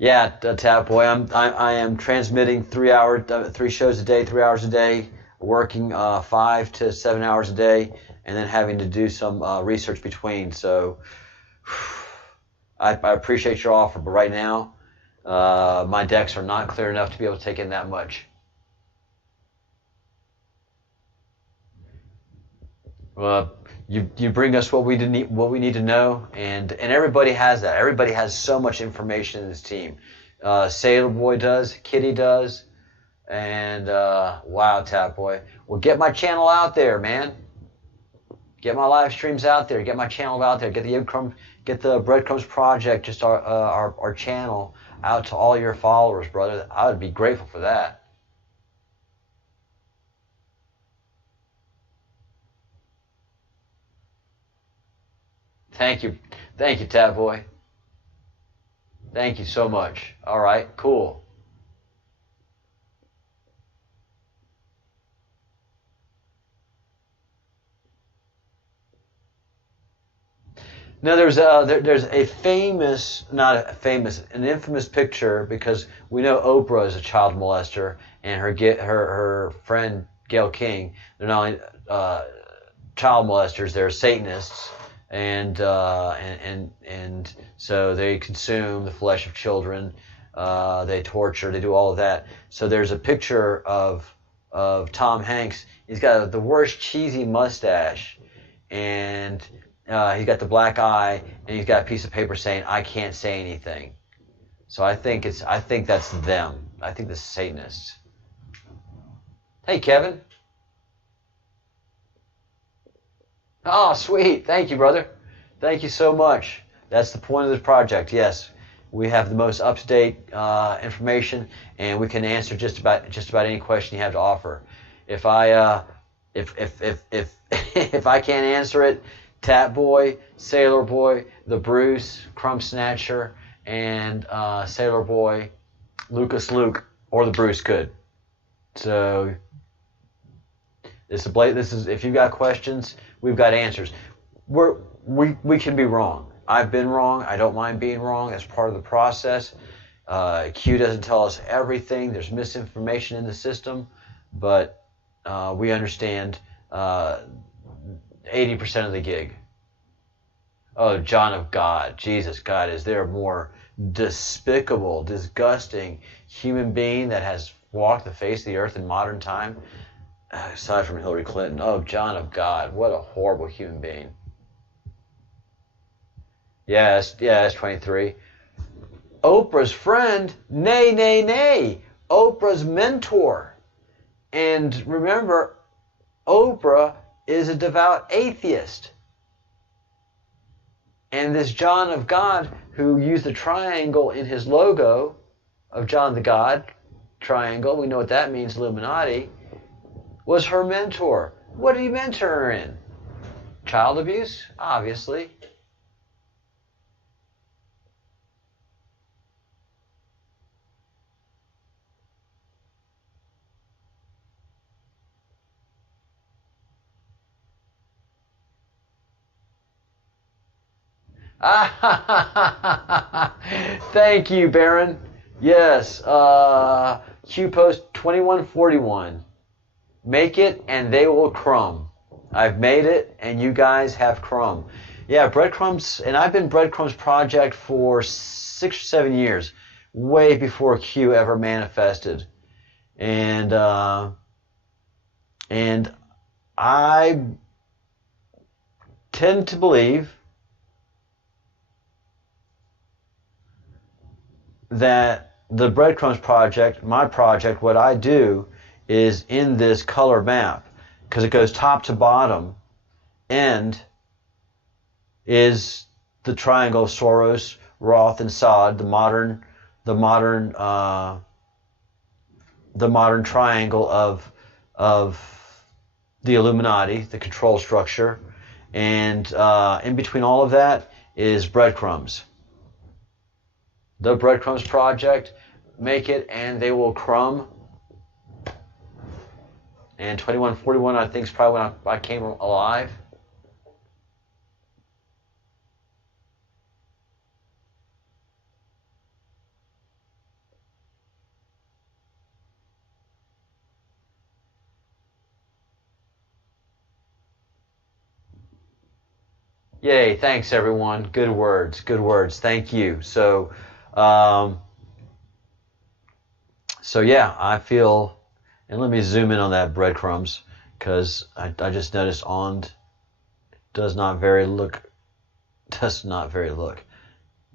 Yeah, Tap Boy, I am transmitting 3 shows a day, 3 hours a day, working 5 to 7 hours a day, and then having to do some research between. So I appreciate your offer, but right now my decks are not clear enough to be able to take in that much. You bring us what we need to know, and everybody has that. Everybody has so much information in this team. Sailor Boy does, Kitty does, and wow, Tap Boy. Well, get my channel out there, man. Get my live streams out there. Get my channel out there. Get the Breadcrumbs project, just our channel, out to all your followers, brother. I would be grateful for that. Thank you, Tab Boy. Thank you so much. All right, cool. Now there's a famous, not a famous, an infamous picture, because we know Oprah is a child molester, and her friend Gayle King. They're not only child molesters, they're Satanists. And so they consume the flesh of children, they torture, they do all of that. So there's a picture of Tom Hanks. He's got the worst cheesy mustache, and he's got the black eye, and he's got a piece of paper saying, "I can't say anything." So I think that's them. I think the Satanists. Hey, Kevin. Oh, sweet. Thank you, brother. Thank you so much. That's the point of this project. Yes, we have the most up-to-date information, and we can answer just about any question you have to offer. If I if I can't answer it, Tap Boy, Sailor Boy, the Bruce, Crumb Snatcher, and Sailor Boy, Lucas Luke, or the Bruce could. So this is if you've got questions, we've got answers. We can be wrong. I've been wrong. I don't mind being wrong. That's part of the process. Q doesn't tell us everything. There's misinformation in the system, but we understand 80% of the gig. Oh, John of God. Jesus, God, is there a more despicable, disgusting human being that has walked the face of the earth in modern time? Aside from Hillary Clinton. Oh, John of God. What a horrible human being. Yes, 23. Oprah's friend? Nay, nay, nay. Oprah's mentor. And remember, Oprah is a devout atheist. And this John of God, who used the triangle in his logo of John the God, triangle, we know what that means, Illuminati, was her mentor. What did he mentor her in? Child abuse? Obviously. Thank you, Baron. Yes, Q post 2141. Make it and they will crumb. I've made it, and you guys have crumb. Yeah, Breadcrumbs, and I've been Breadcrumbs Project for 6 or 7 years, way before Q ever manifested. And I tend to believe that the Breadcrumbs Project, my project, what I do is in this color map, because it goes top to bottom. End is the triangle of Soros, Roth, and Saad, the modern triangle of the Illuminati, the control structure, and in between all of that is Breadcrumbs. The Breadcrumbs Project, make it and they will crumb. And 2141, I think, is probably when I came alive. Yay, thanks everyone. Good words, good words. Thank you. So yeah, I feel, and let me zoom in on that Breadcrumbs, because I just noticed does not very look.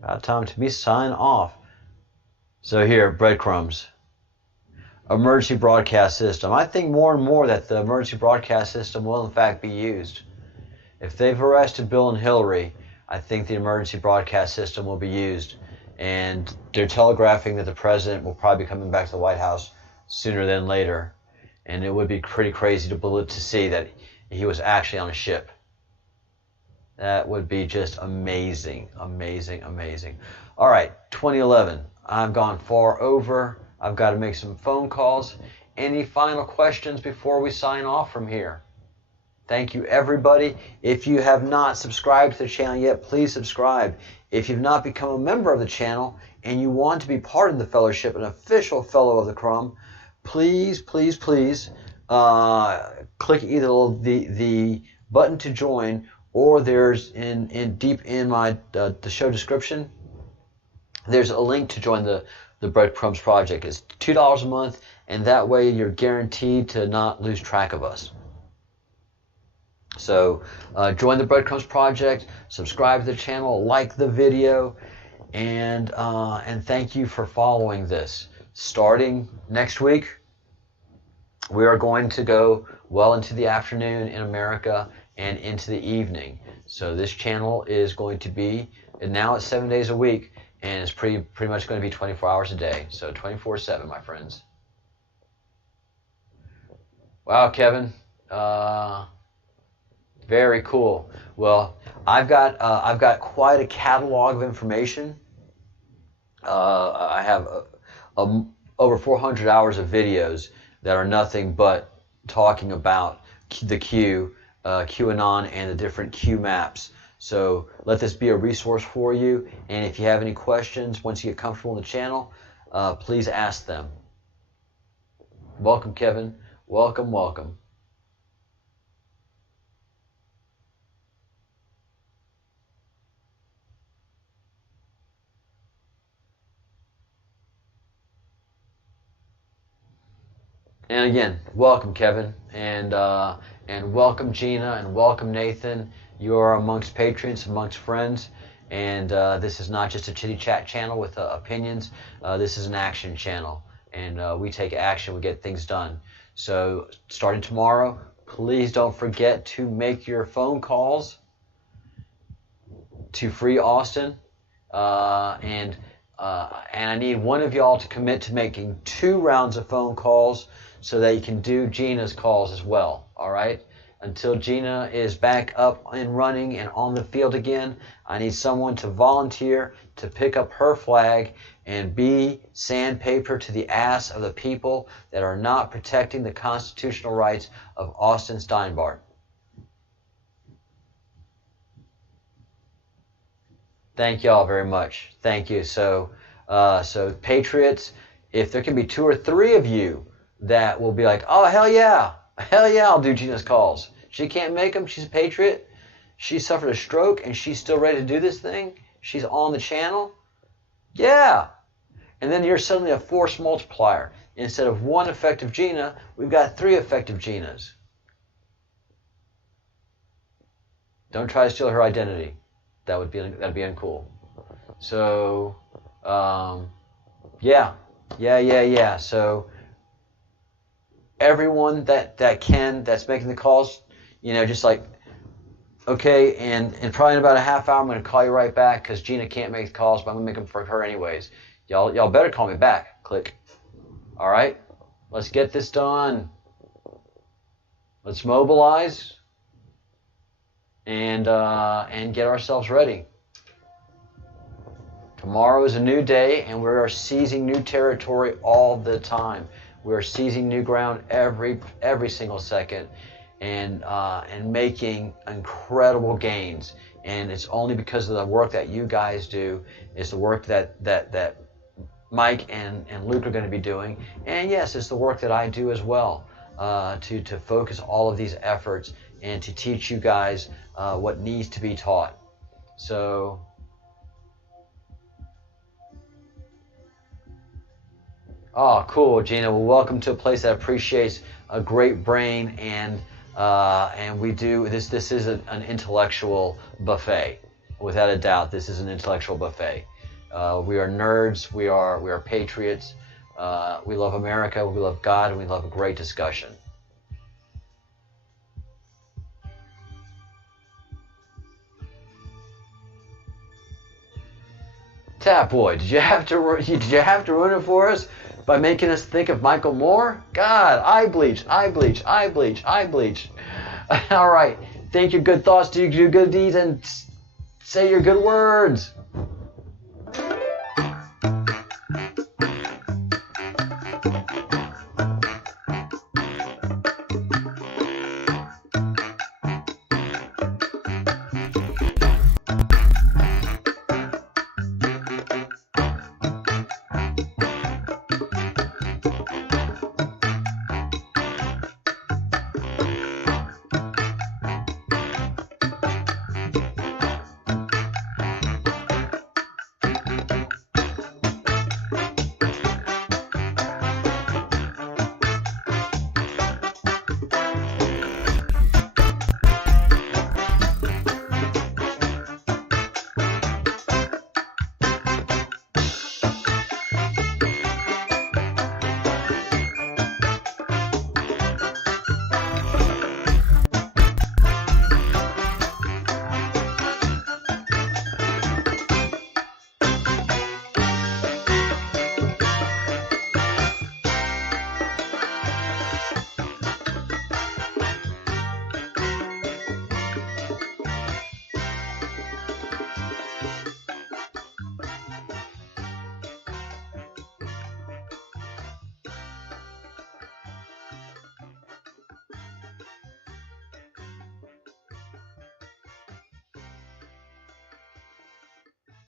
About time to be sign off. So here, Breadcrumbs. Emergency broadcast system. I think more and more that the emergency broadcast system will in fact be used. If they've arrested Bill and Hillary, I think the emergency broadcast system will be used. And they're telegraphing that the president will probably be coming back to the White House sooner than later. And it would be pretty crazy to see that he was actually on a ship. That would be just amazing, amazing, amazing. All right, 2011. I've gone far over. I've got to make some phone calls. Any final questions before we sign off from here? Thank you, everybody. If you have not subscribed to the channel yet, please subscribe. If you've not become a member of the channel and you want to be part of the fellowship, an official fellow of the Crumb, please, please, please click either the button to join, or there's deep in my the show description, there's a link to join the Breadcrumbs Project. It's $2 a month, and that way you're guaranteed to not lose track of us. So join the Breadcrumbs Project, subscribe to the channel, like the video, and thank you for following this. Starting next week, we are going to go well into the afternoon in America and into the evening. So this channel is going to be, and now it's 7 days a week, and it's pretty much going to be 24 hours a day. So 24/7, my friends. Wow, Kevin. Very cool. Well, I've got quite a catalog of information. I have over 400 hours of videos that are nothing but talking about the Q, QAnon, and the different Q maps. So let this be a resource for you. And if you have any questions, once you get comfortable in the channel, please ask them. Welcome, Kevin. Welcome, welcome. And again, welcome, Kevin, and welcome, Gina, and welcome, Nathan. You are amongst patrons, amongst friends, and this is not just a chitty chat channel with opinions. This is an action channel, and we take action. We get things done. So starting tomorrow, please don't forget to make your phone calls to free Austin, and I need one of y'all to commit to making 2 rounds of phone calls, so that you can do Gina's calls as well, all right? Until Gina is back up and running and on the field again, I need someone to volunteer to pick up her flag and be sandpaper to the ass of the people that are not protecting the constitutional rights of Austin Steinbart. Thank y'all very much. Thank you. So Patriots, if there can be 2 or 3 of you that will be like, oh, hell yeah, I'll do Gina's calls. She can't make them. She's a patriot. She suffered a stroke, and she's still ready to do this thing. She's on the channel. Yeah. And then you're suddenly a force multiplier. Instead of one effective Gina, we've got 3 effective Ginas. Don't try to steal her identity. That'd be uncool. So, yeah. So, everyone that's making the calls, just like, okay, and probably in about a half hour, I'm going to call you right back because Gina can't make the calls, but I'm going to make them for her anyways. Y'all better call me back. Click. All right, let's get this done. Let's mobilize and get ourselves ready. Tomorrow is a new day, and we are seizing new territory all the time. We are seizing new ground every single second, and making incredible gains. And it's only because of the work that you guys do. It's the work that Mike and Luke are going to be doing, and yes, it's the work that I do as well, to focus all of these efforts and to teach you guys what needs to be taught. So, oh, cool, Gina. Well, welcome to a place that appreciates a great brain, and we do this. This is an intellectual buffet, without a doubt. This is an intellectual buffet. We are nerds. We are patriots. We love America. We love God, and we love a great discussion. Tap Boy, did you have to ruin it for us by making us think of Michael Moore? God, I bleach. All right, think your good thoughts, do your good deeds, and say your good words.